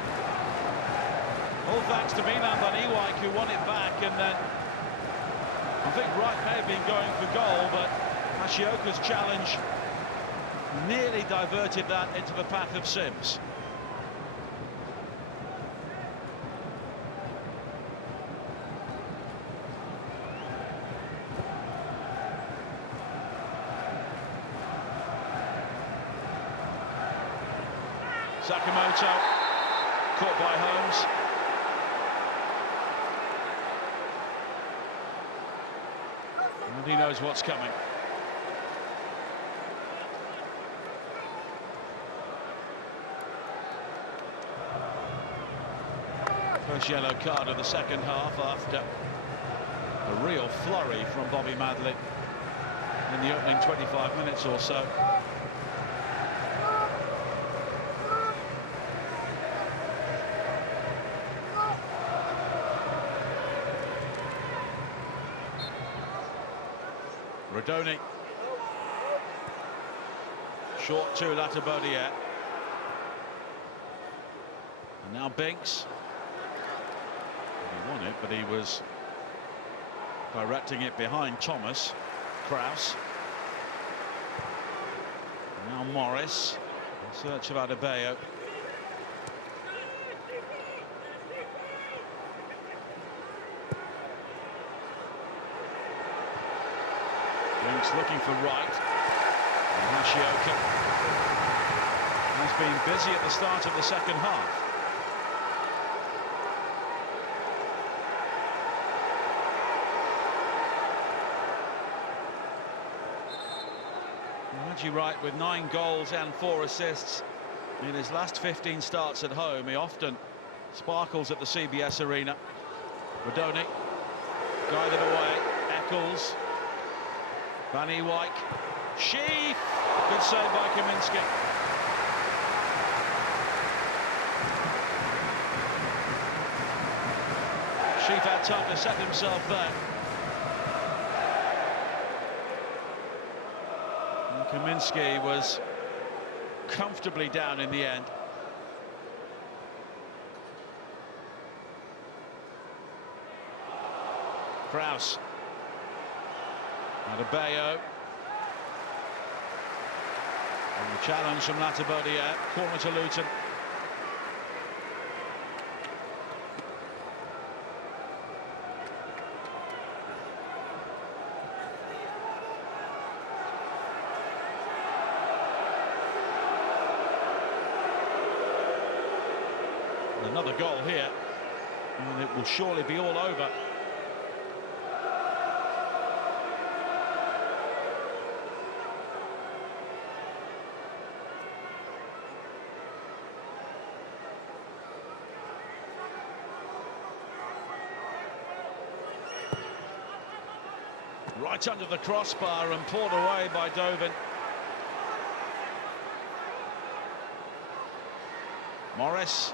All thanks to Milan van Ewijk, who won it back, and then I think Wright may have been going for goal, but Hashioka's challenge nearly diverted that into the path of Sims. Sakamoto caught by Holmes. And he knows what's coming. First yellow card of the second half after a real flurry from Bobby Madley in the opening 25 minutes or so. Rodoni. Short to Latabodier. And now Binks. He won it, but he was directing it behind Thomas. Kraus. And now Morris. In search of Adebayo. Binks looking for Wright. And Hashioka has been busy at the start of the second half. Haji Wright with 9 goals and 4 assists in his last 15 starts at home. He often sparkles at the CBS Arena. Rodoni guided away. Eccles. Van Ewijk. Sheaf. Good save by Kaminski. Sheaf had time to set himself there. And Kaminski was comfortably down in the end. Kraus. Adebayo. And the challenge from Latabodier. Corner to Luton. Another goal here, and it will surely be all over. Right under the crossbar and pulled away by Dovin. Morris.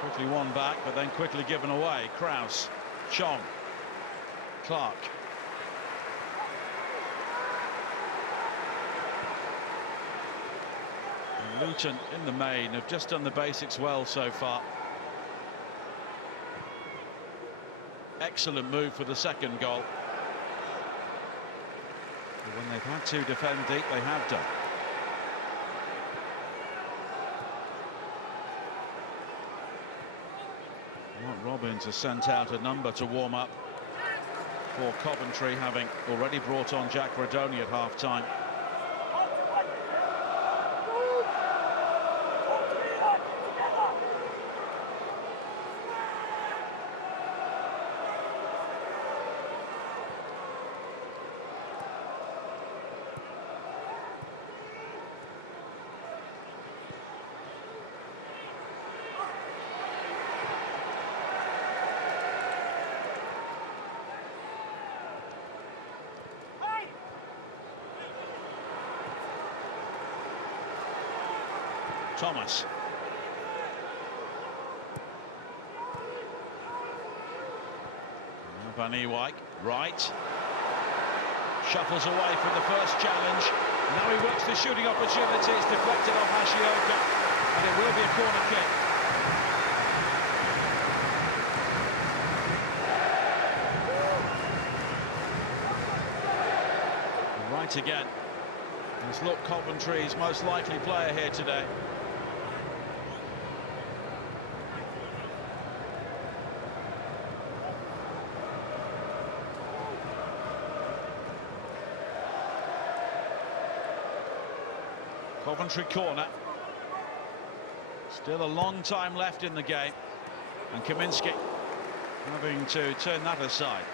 Quickly won back, but then quickly given away. Kraus. Chong. Clark. And Luton in the main have just done the basics well so far. Excellent move for the second goal. But when they've had to defend deep, they have done. Mark Robbins has sent out a number to warm up for Coventry, having already brought on Jack Rodoni at half-time. Thomas. Van Ewijk, right. Shuffles away from the first challenge. Now he works the shooting opportunity. It's deflected off Hashioka, and it will be a corner kick. Right again. Let's look, Coventry's most likely player here today. Coventry corner. Still a long time left in the game, and Kaminski having to turn that aside.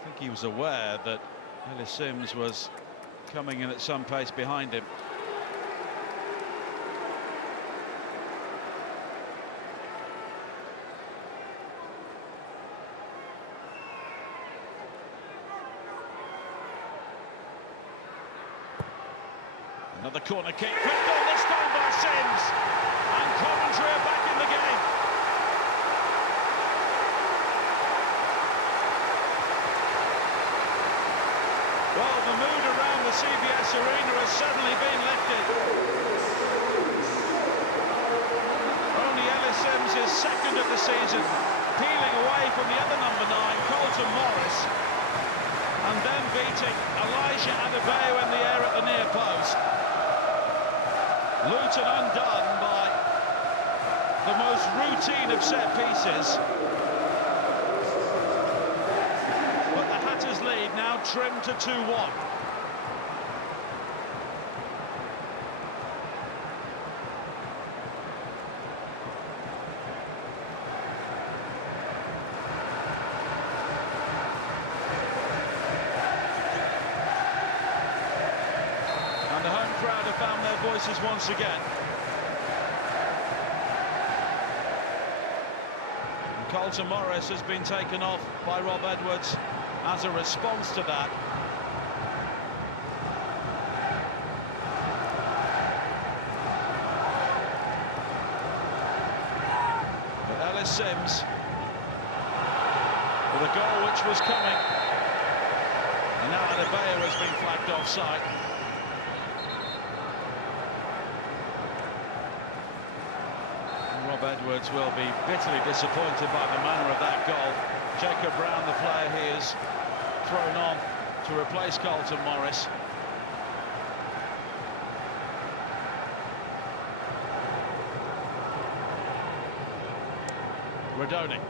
I think he was aware that Ellis Sims was coming in at some pace behind him. Another corner kick, flipped on this time by Sims, and Coventry are back in the game. Well, the mood around the CBS Arena has suddenly been lifted. Only Ellis Sims is second of the season, peeling away from the other number 9, Colton Morris, and then beating Elijah Adebayo in the air at the near post. Luton undone by the most routine of set pieces. But the Hatters lead now trimmed to 2-1. And the home crowd have found their voices once again. And Colton Morris has been taken off by Rob Edwards as a response to that. But Ellis Sims with a goal which was coming, and now Adebayo has been flagged offside. Rob Edwards will be bitterly disappointed by the manner of that goal. Jacob Brown, the player he is thrown on to replace Colton Morris. Rodoni.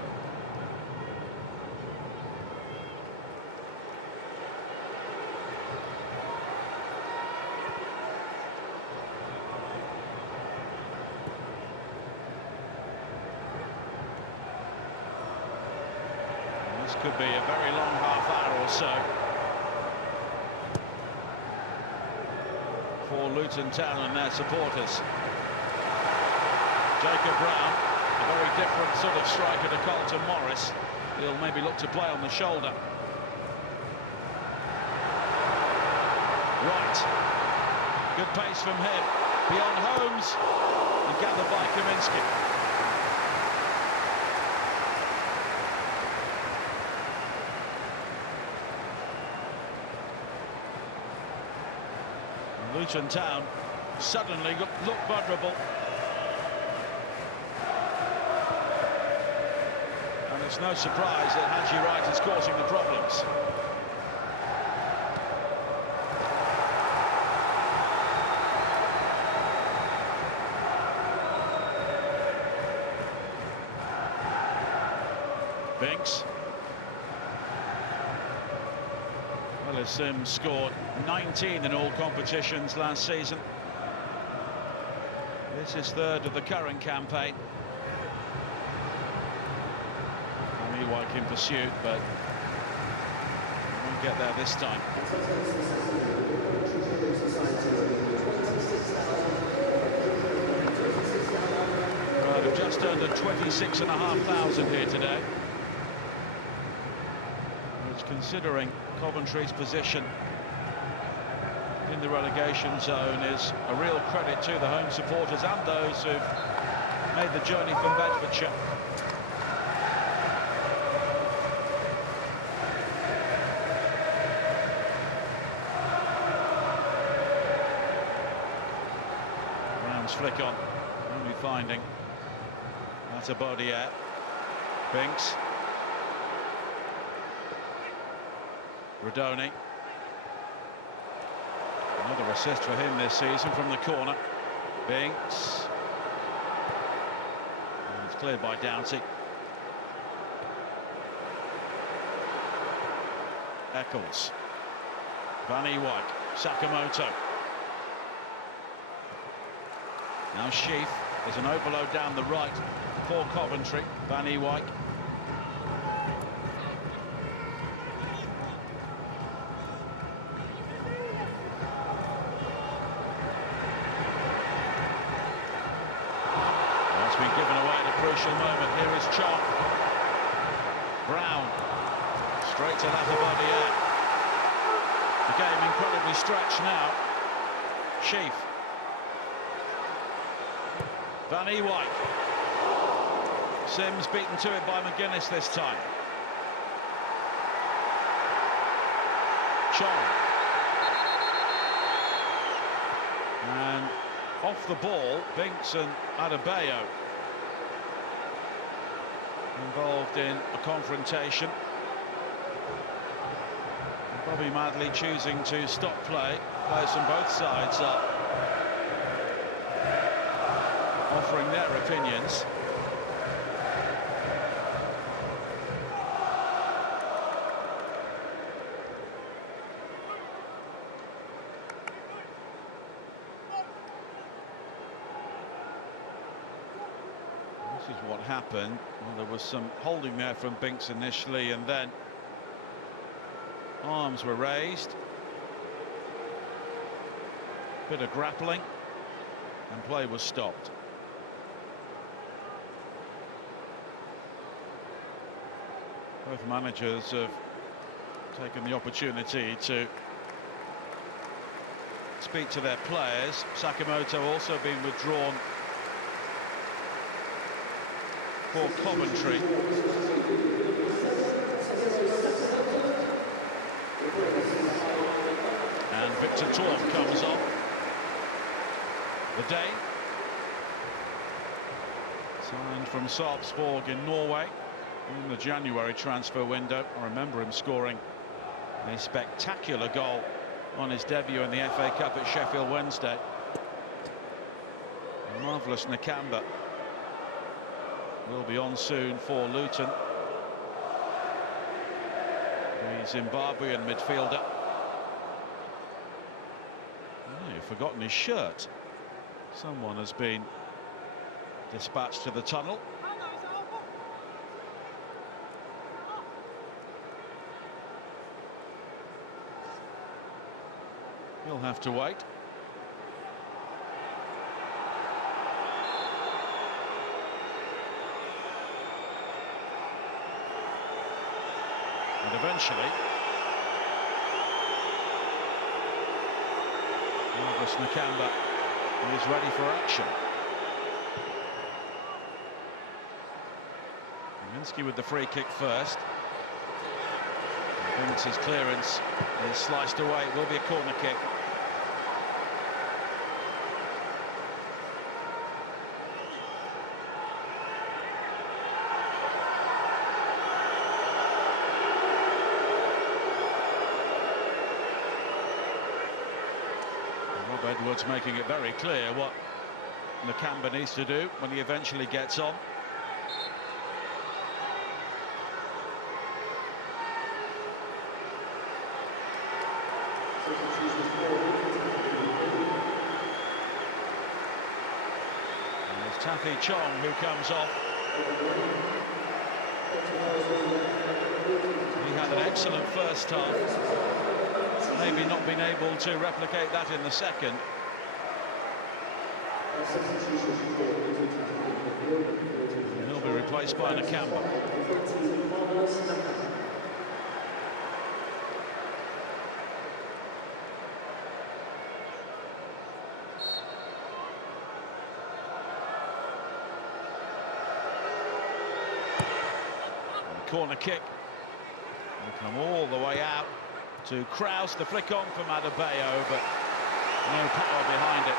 This could be a very long half hour or so for Luton Town and their supporters. Jacob Brown, a very different sort of striker to Colton Morris. He'll maybe look to play on the shoulder. Right. Good pace from him. Beyond Holmes and gathered by Kaminski. Luton Town suddenly look vulnerable. And it's no surprise that Haji Wright is causing the problems. Binks. Ellis Sims scored 19 in all competitions last season. This is third of the current campaign. Van Ewijk in pursuit, but won't get there this time. Crowd of just under 26,500 here today. considering Coventry's position in the relegation zone, is a real credit to the home supporters and those who've made the journey from Bedfordshire. Brown's flick on, only finding that's a body out. Binks. Rodoni. Another assist for him this season from the corner. Binks. And it's cleared by Doughty. Eccles. Van Ewijk. Sakamoto. Now Sheaf. There's an overload down the right for Coventry. Van Ewijk. It's been given away at a crucial moment. Here is Chong. Brown. Straight to Lafayette. The game incredibly stretched now. Sheaf. Van Ewijk. Sims beaten to it by McGuinness this time. Chong. And off the ball, Binks and Adebayo involved in a confrontation. And Bobby Madley choosing to stop play. Players from both sides up, offering their opinions. This is what happened. Well, there was some holding there from Binks initially, and then arms were raised. Bit of grappling, and play was stopped. Both managers have taken the opportunity to speak to their players. Sakamoto also been withdrawn for Coventry. And Victor Torp comes on. The Dane, signed from Sarpsborg in Norway in the January transfer window. I remember him scoring a spectacular goal on his debut in the FA Cup at Sheffield Wednesday. A marvellous Nakamba will be on soon for Luton. The Zimbabwean midfielder. Oh, you've forgotten his shirt. Someone has been dispatched to the tunnel. He'll have to wait. And eventually, Marvellous Nakamba is ready for action. Kaminski with the free kick first. Binks' clearance is sliced away. It will be a corner kick. Edwards making it very clear what Nakamba needs to do when he eventually gets on. And there's Taffy Chong who comes off. He had an excellent first half. Maybe not been able to replicate that in the second. And he'll be replaced by Nakamba. corner kick. They come all the way out to Kraus, the flick on from Adebayo, but no power behind it.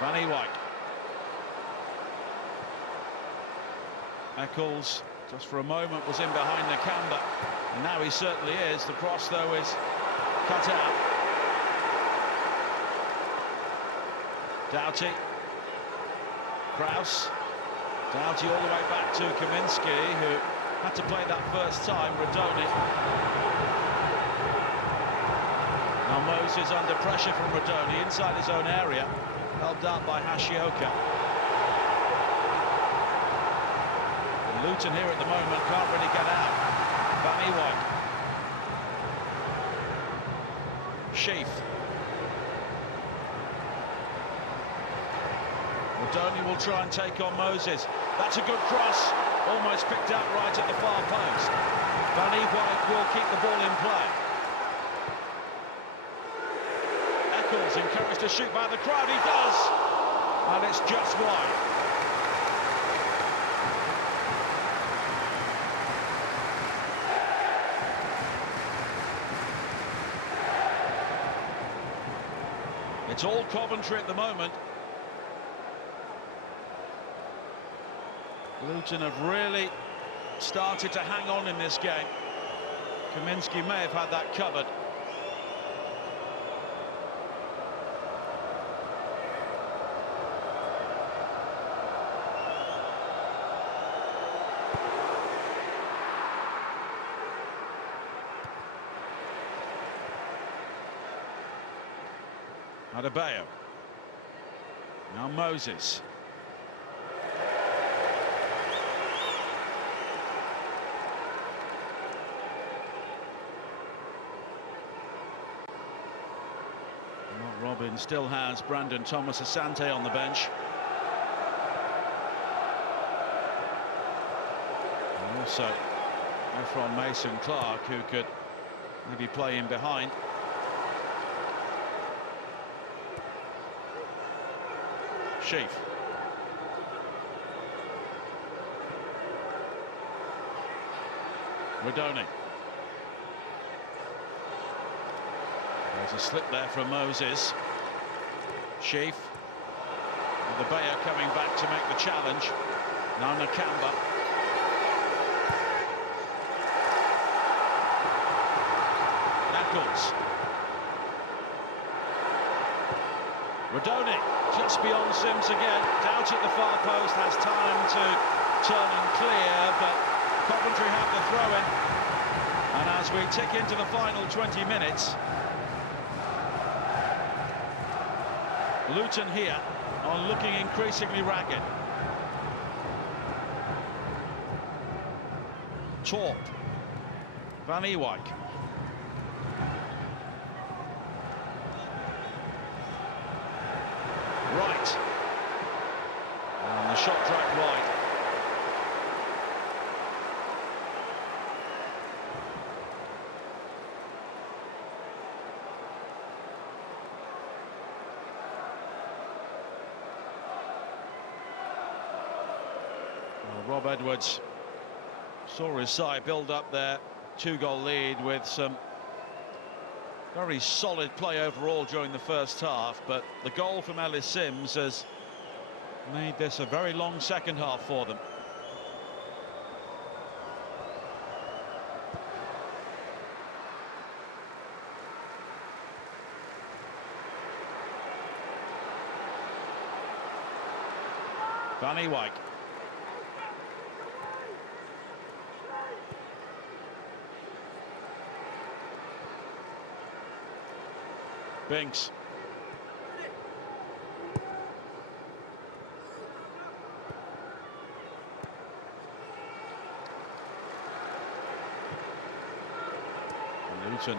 Van Ewijk. Eccles, just for a moment, was in behind Nakamba, and now he certainly is. The cross, though, is cut out. Doughty. Kraus. Doughty all the way back to Kaminski, who had to play that first time. Radoni. Now Moses under pressure from Radoni inside his own area, helped out by Hashioka. Luton here at the moment can't really get out. Van Ewijk. Sheaf. Radoni will try and take on Moses. That's a good cross, almost picked out right at the far post. Van Ewijk will keep the ball in play. Eccles encouraged to shoot by the crowd, he does, and it's just wide. It's all Coventry at the moment. Luton have really started to hang on in this game. Kaminski may have had that covered. Adebayo. Now Moses. Robin still has Brandon Thomas Asante on the bench. And also Efron Mason-Clark, who could maybe play in behind. Sheaf. Radoni. There's a slip there from Moses. Sheaf. Adebayo coming back to make the challenge. Now Nakamba. Eccles. Radoni just beyond Sims again. Doughty at the far post, has time to turn and clear, but Coventry have the throw-in. And as we tick into the final 20 minutes, Luton here are looking increasingly ragged. Torp. Van Ewijk. Right. And the shot dragged wide. Well, Rob Edwards saw his side build up their two-goal lead with some very solid play overall during the first half, but the goal from Ellis Sims has made this a very long second half for them. Van Ewijk. Binks. Luton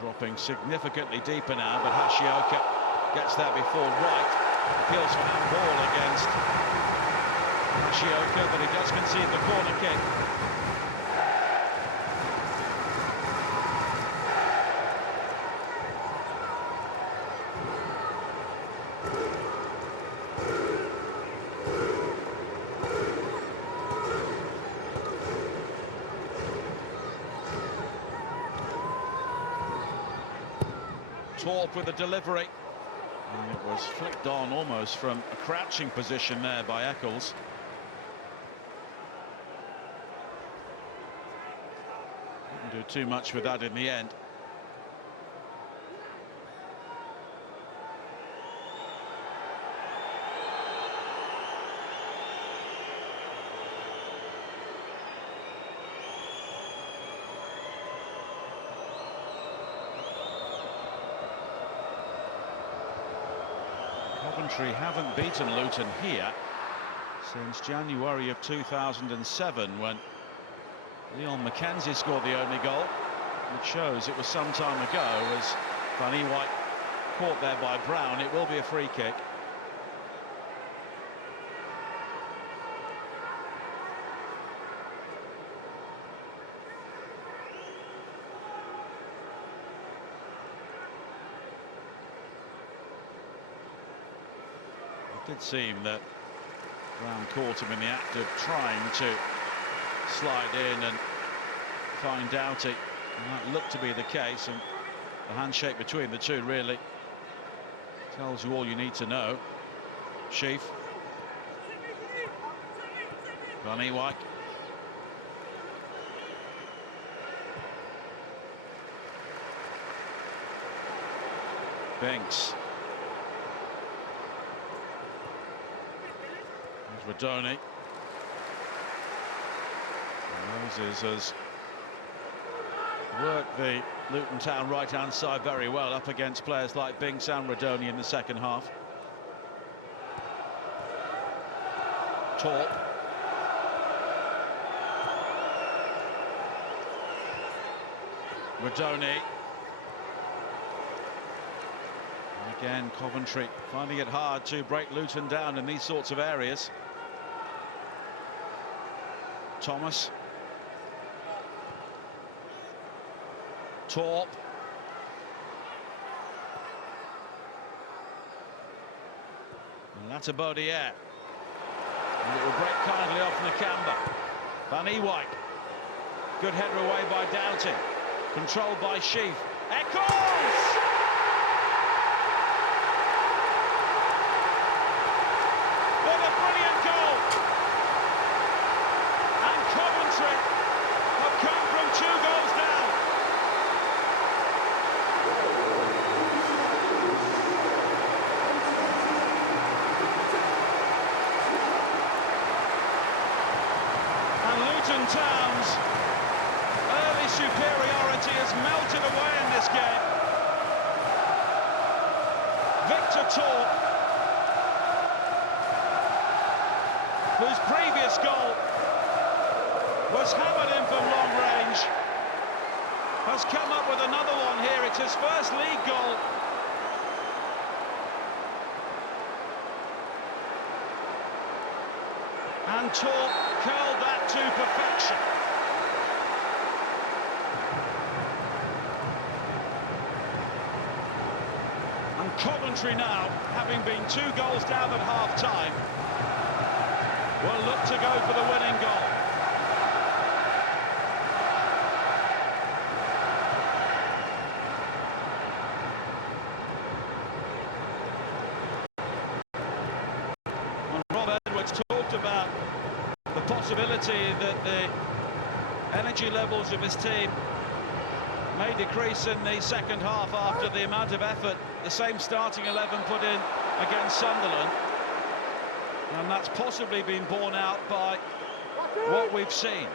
dropping significantly deeper now, but Hashioka gets there before Wright. Appeals for handball against Hashioka, but he does concede the corner kick. Torp with the delivery. And it was flicked on almost from a crouching position there by Eccles. Didn't do too much with that in the end. Coventry haven't beaten Luton here since January of 2007, when Leon Mackenzie scored the only goal. It shows it was some time ago, as Van Ewijk caught there by Brown. It will be a free kick. It did seem that Brown caught him in the act of trying to slide in and find Doughty, and that looked to be the case, and the handshake between the two really tells you all you need to know. Sheaf, Van Ewijk, Binks, there's Radoni. Moses has worked the Luton Town right-hand side very well up against players like Binks and Radoni in the second half. Torp. Radoni. And again, Coventry finding it hard to break Luton down in these sorts of areas. Thomas. Torp. And that's a Baudier. And it will break kindly off Nakamba. Van Ewijk. Good header away by Doughty. Controlled by Sheaf. Eccles! What a brilliant goal! And Coventry have come from 2 goals down. Luton Town's early superiority has melted away in this game. Victor Torp, whose previous goal was hammered in from long range, has come up with another one here. It's his first league goal. And Torp curled that to perfection. And Coventry now, having been 2 goals down at half-time, will look to go for the winning goal. And Rob Edwards talked about the possibility that the energy levels of his team may decrease in the second half after the amount of effort the same starting 11 put in against Sunderland, and that's possibly been borne out by what we've seen.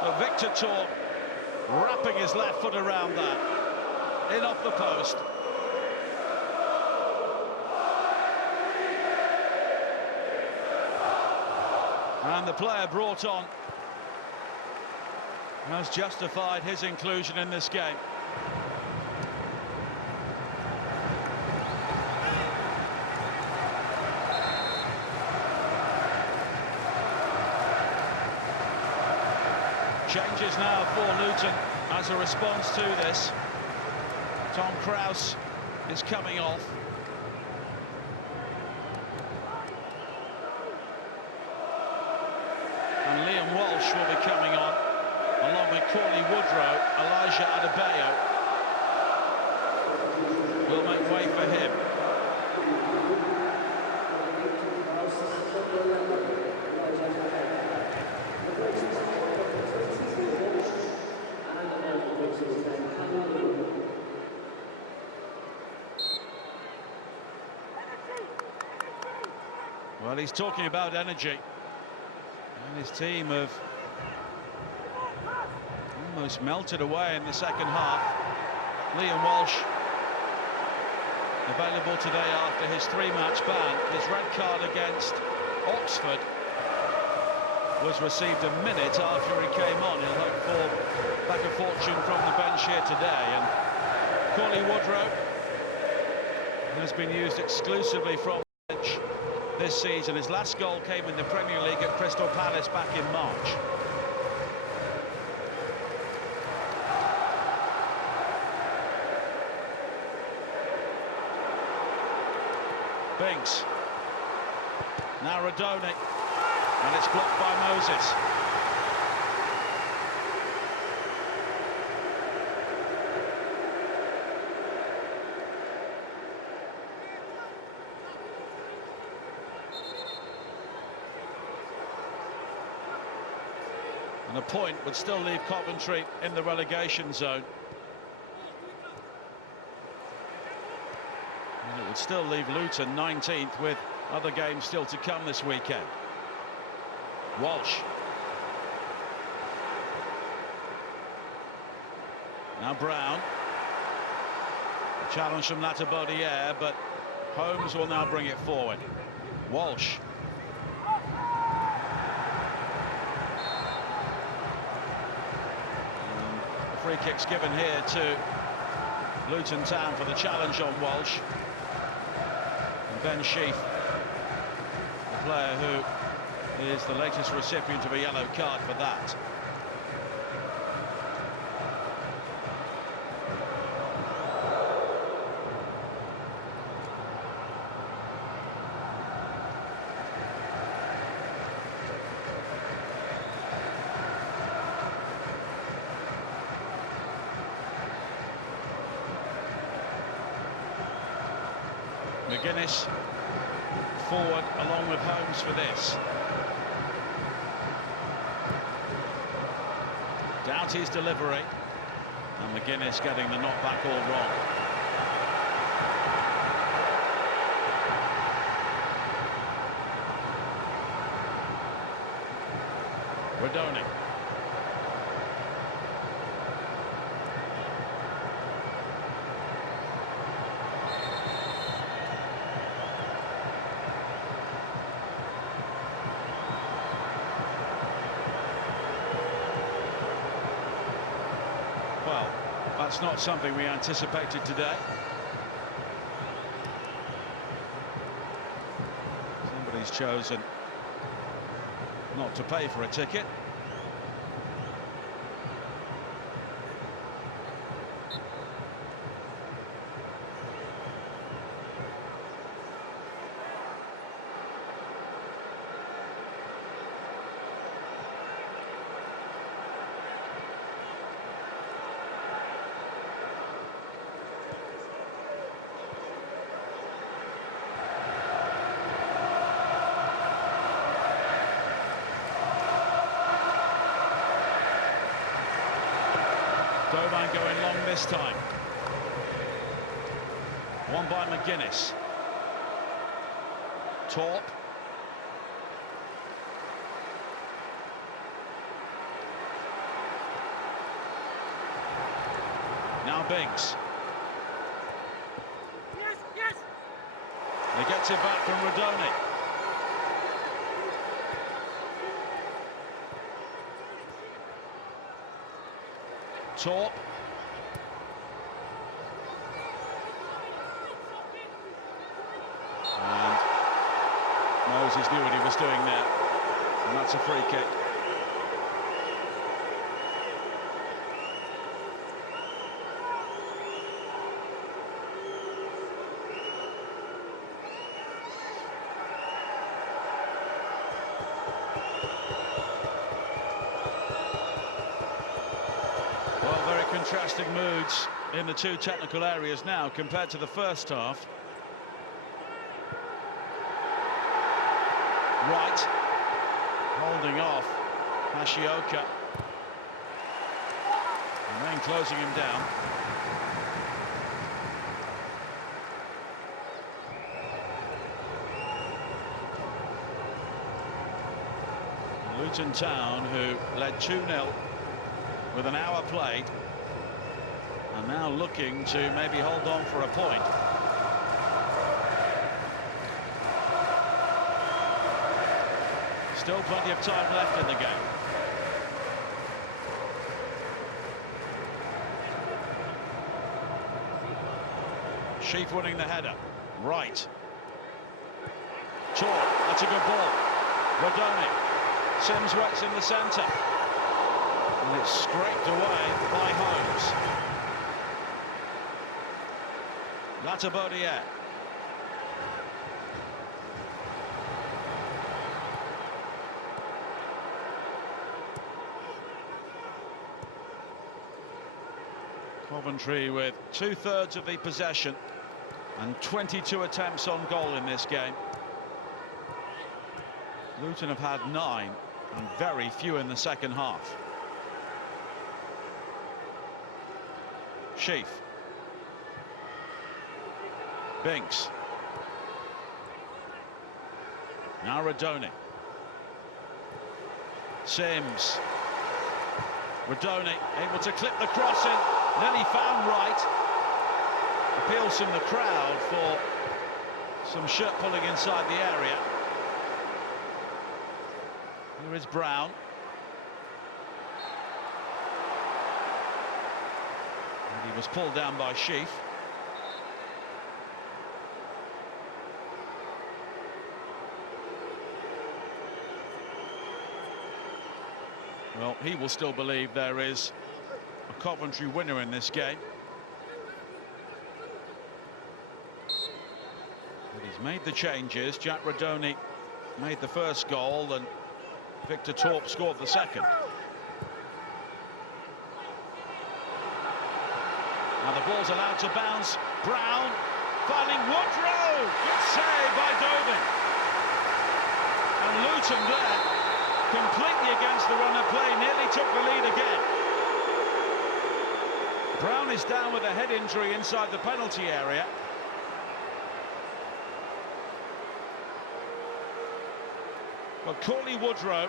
But Victor Torp wrapping his left foot around that, in off the post. And the player brought on has justified his inclusion in this game. Changes now for Luton as a response to this. Tom Krause is coming off. And Liam Walsh Walsh will be coming on, along with Corley Woodrow. Elijah Adebayo will make way for him. Well, he's talking about energy, and his team have almost melted away in the second half. Liam Walsh available today after his 3-match ban. His red card against Oxford was received a minute after he came on. He'll hope for back a fortune from the bench here today. And Corley Woodrow has been used exclusively from the bench this season. His last goal came in the Premier League at Crystal Palace back in March. Binks. Now Rodoni. And it's blocked by Moses. And a point would still leave Coventry in the relegation zone. And it would still leave Luton 19th, with other games still to come this weekend. Walsh. Now Brown. A challenge from Latabodiere, but Holmes will now bring it forward. Walsh. The free kick's given here to Luton Town for the challenge on Walsh. And Ben Sheaf, the player who is the latest recipient of a yellow card for that. McGuinness forward along with Holmes for this. Doughty's delivery, and McGuinness getting the knockback all wrong. Rodoni. Well, that's not something we anticipated today. Somebody's chosen not to pay for a ticket. Doman going long this time. One by McGuinness. Torp. Now Binks. Yes, yes. He gets it back from Rodoni. Torp. And Moses knew what he was doing there, and that's a free kick. contrasting moods in the two technical areas now compared to the first half. Right, holding off Hashioka, and then closing him down. Luton Town, who led 2-0 with an hour played, are now looking to maybe hold on for a point. Still plenty of time left in the game. Sheaf winning the header. Right. Tor, that's a good ball. Rodoni. Sims works in the centre. And it's scraped away by Holmes. Latabodier. Coventry with 2/3 of the possession and 22 attempts on goal in this game. Luton have had 9 and very few in the second half. Sheaf. Binks. Now Rodoni. Sims. Rodoni able to clip the cross in. Nearly found right. Appeals from the crowd for some shirt pulling inside the area. Here is Brown. And he was pulled down by Sheaf. Well, he will still believe there is a Coventry winner in this game. But he's made the changes. Jack Rodoni made the first goal and Victor Torp scored the second. Now the ball's allowed to bounce. Brown finding Woodrow. Good save by Dovin. And Luton there, completely against the run of play, nearly took the lead again. Brown is down with a head injury inside the penalty area. Well, Corley Woodrow,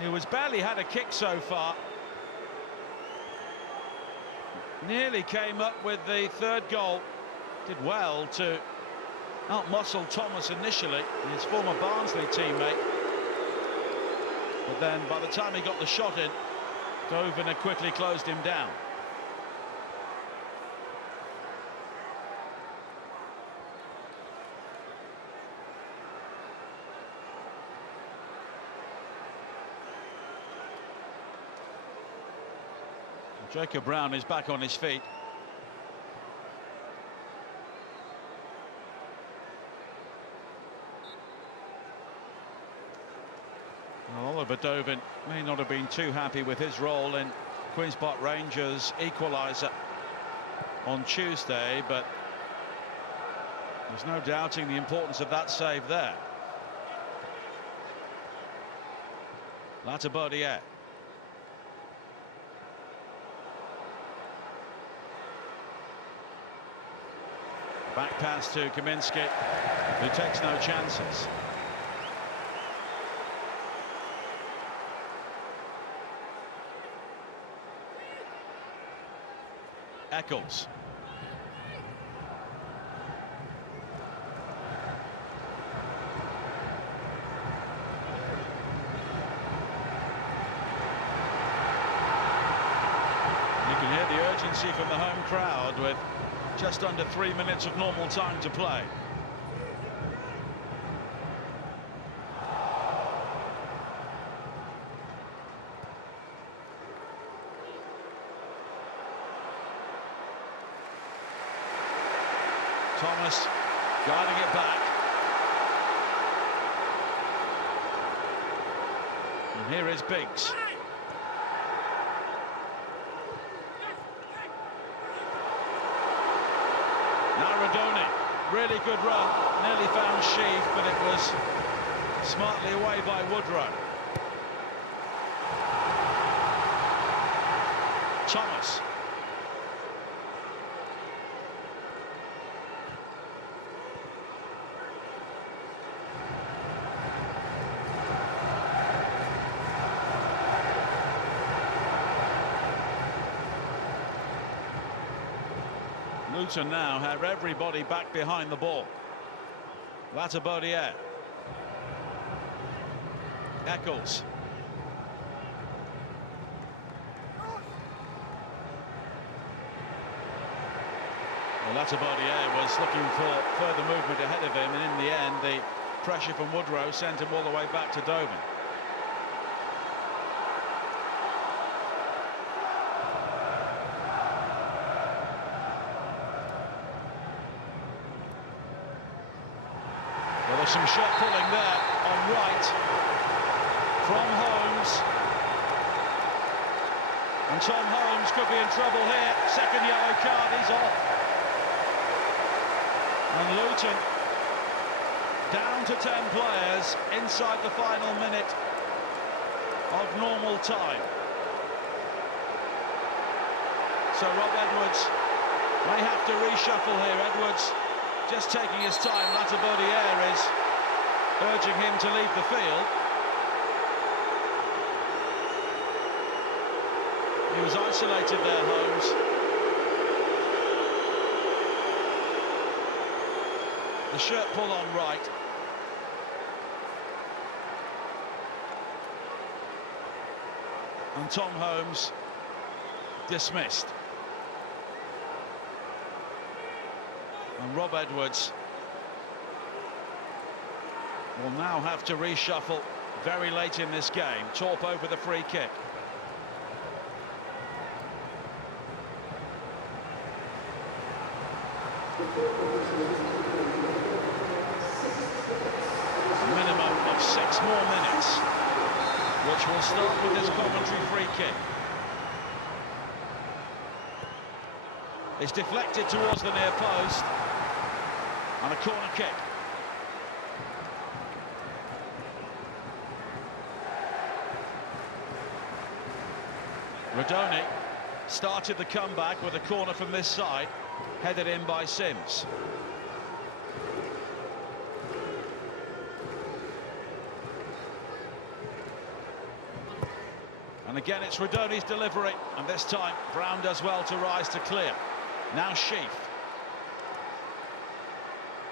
who has barely had a kick so far, nearly came up with the third goal. Did well to outmuscle Thomas initially, his former Barnsley teammate. But then by the time he got the shot in, Dovin had quickly closed him down. Jacob Brown is back on his feet. Well, Oliver Dovin may not have been too happy with his role in Queen's Park Rangers' equaliser on Tuesday, but there's no doubting the importance of that save there. Latabodier. Back pass to Kaminski, who takes no chances. Eccles. You can hear the urgency from the home crowd with just under 3 minutes of normal time to play. Thomas guiding it back. And here is Binks. Maradoni, really good run, nearly found Sheaf, but it was smartly away by Woodrow. Thomas. Luton now have everybody back behind the ball. Latibodiere. Eccles. Well, Latibodiere was looking for further movement ahead of him, and in the end the pressure from Woodrow sent him all the way back to Doman. Well, there's some shot pulling there on right from Holmes. And Tom Holmes could be in trouble here. Second yellow card, he's off. And Luton down to 10 players inside the final minute of normal time. So Rob Edwards may have to reshuffle here. Edwards just taking his time. Latibodiere is urging him to leave the field. He was isolated there, Holmes. The shirt pull on right. And Tom Holmes dismissed. And Rob Edwards will now have to reshuffle very late in this game. Torp over the free kick. A minimum of 6 more minutes, which will start with this Coventry free kick. It's deflected towards the near post, and a corner kick. Rodoni started the comeback with a corner from this side, headed in by Sims. And again it's Rodoni's delivery, and this time Brown does well to rise to clear. Now Sheaf.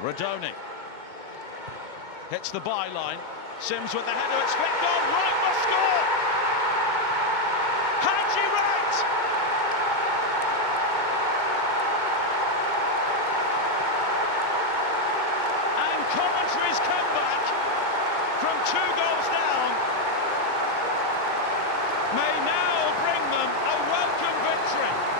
Rodoni hits the byline. Sims with the header, it's flicked on. Wright must score! Haji Wright! And Coventry's comeback from 2 goals down may now bring them a welcome victory.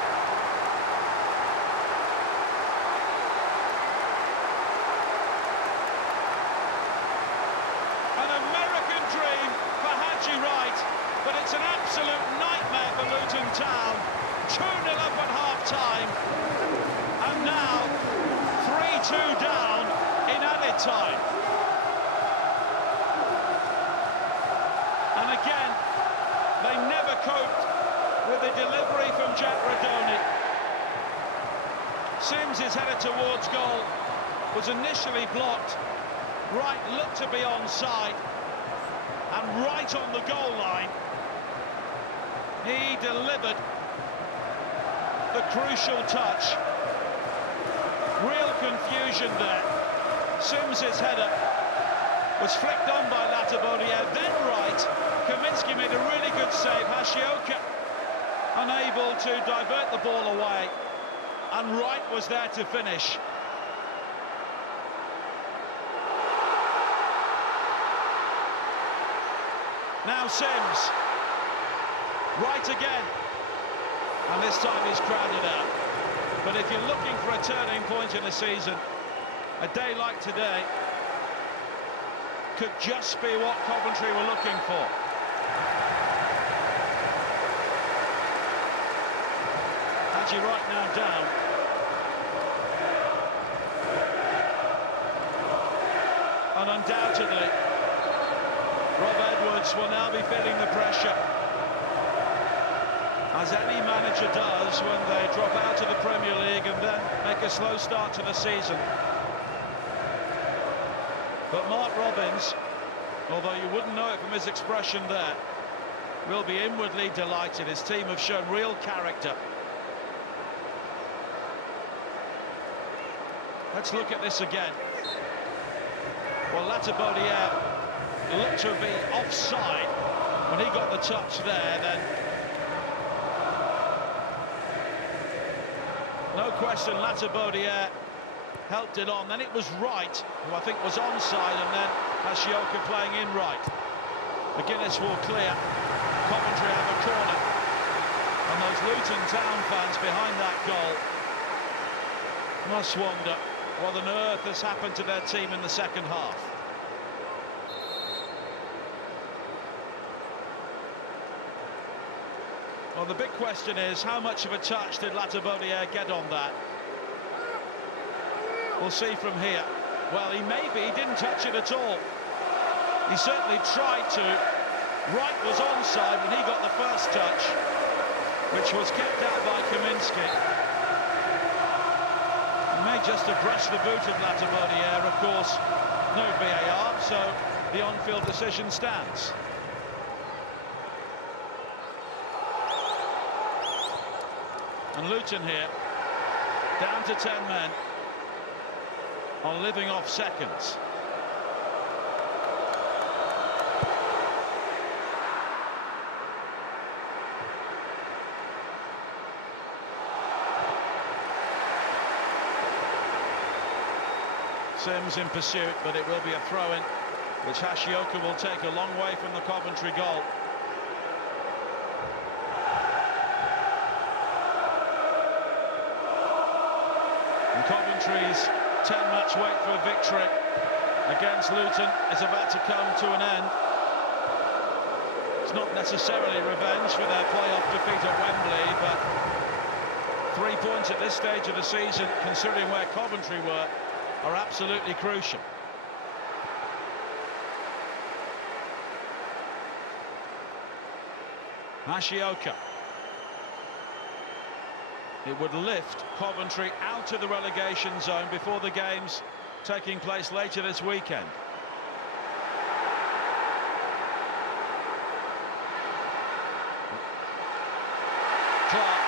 But it's an absolute nightmare for Luton Town. 2-0 up at half-time, and now 3-2 down in added time. And again, they never coped with the delivery from Jack Rodoni. Sims is headed towards goal, was initially blocked. Wright looked to be onside, and right on the goal line, he delivered the crucial touch. Real confusion there. Sims's header was flicked on by Latibodiere, then Wright. Kaminsky made a really good save. Hashioka unable to divert the ball away, and Wright was there to finish. Now Sims, Wright again, and this time he's crowded out. But if you're looking for a turning point in the season, a day like today could just be what Coventry were looking for. Haji Wright now down. And undoubtedly, Rob Edwards will now be feeling the pressure, as any manager does when they drop out of the Premier League and then make a slow start to the season. But Mark Robins, although you wouldn't know it from his expression there, will be inwardly delighted. His team have shown real character. Let's look at this again. Well, Latibaudiere looked to be offside when he got the touch there. Then no question, Latibaudiere helped it on. Then it was Wright, who I think was onside, and then Hashioka playing in right. McGuinness will clear. Coventry have a corner, and those Luton Town fans behind that goal must wonder what on earth has happened to their team in the second half. Well, the big question is, how much of a touch did Latibaudiere get on that? We'll see from here. Well, he didn't touch it at all. He certainly tried to. Wright was onside when he got the first touch, which was kept out by Kaminski. He may just have brushed the boot of Latibaudiere. Of course, no VAR, so the on-field decision stands. And Luton here, down to 10 men, are living off seconds. Sims in pursuit, but it will be a throw-in, which Hashioka will take a long way from the Coventry goal. And Coventry's 10-match wait for a victory against Luton is about to come to an end. It's not necessarily revenge for their playoff defeat at Wembley, but 3 points at this stage of the season, considering where Coventry were, are absolutely crucial. Hashioka. It would lift Coventry out of the relegation zone before the games taking place later this weekend. Clark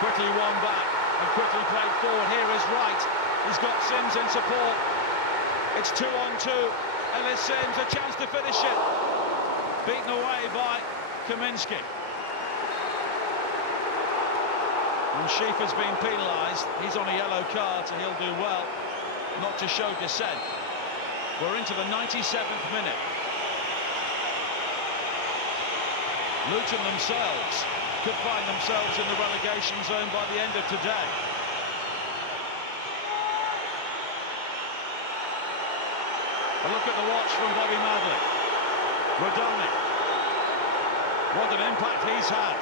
quickly won back and quickly played forward. Here is Wright. He's got Sims in support. It's 2-on-2. Ellis Sims, a chance to finish it. Beaten away by Kaminski. And Sheaf has been penalised. He's on a yellow card, so he'll do well not to show dissent. We're into the 97th minute. Luton themselves could find themselves in the relegation zone by the end of today. A look at the watch from Bobby Madley. Rodoni. What an impact he's had.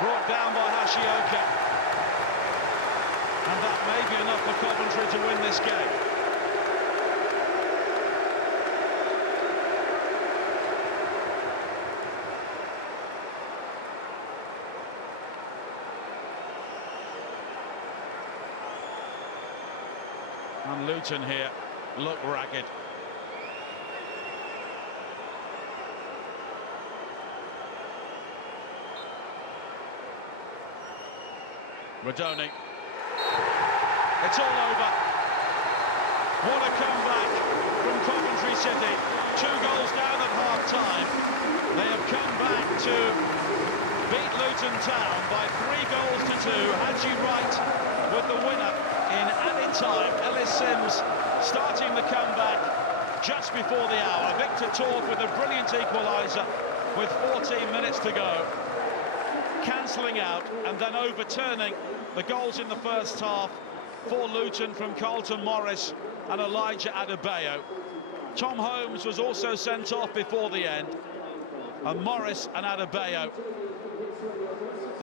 Brought down by Hashioka. And that may be enough for Coventry to win this game. And Luton here look ragged. Rodoni. It's all over. What a comeback from Coventry City. 2 goals down at half-time. They have come back to beat Luton Town by 3 goals to 2. Haji Wright with the winner in added time. Ellis Sims starting the comeback just before the hour. Victor Torp with a brilliant equaliser with 14 minutes to go, cancelling out and then overturning the goals in the first half for Luton from Carlton Morris and Elijah Adebayo. Tom Holmes was also sent off before the end, and Morris and Adebayo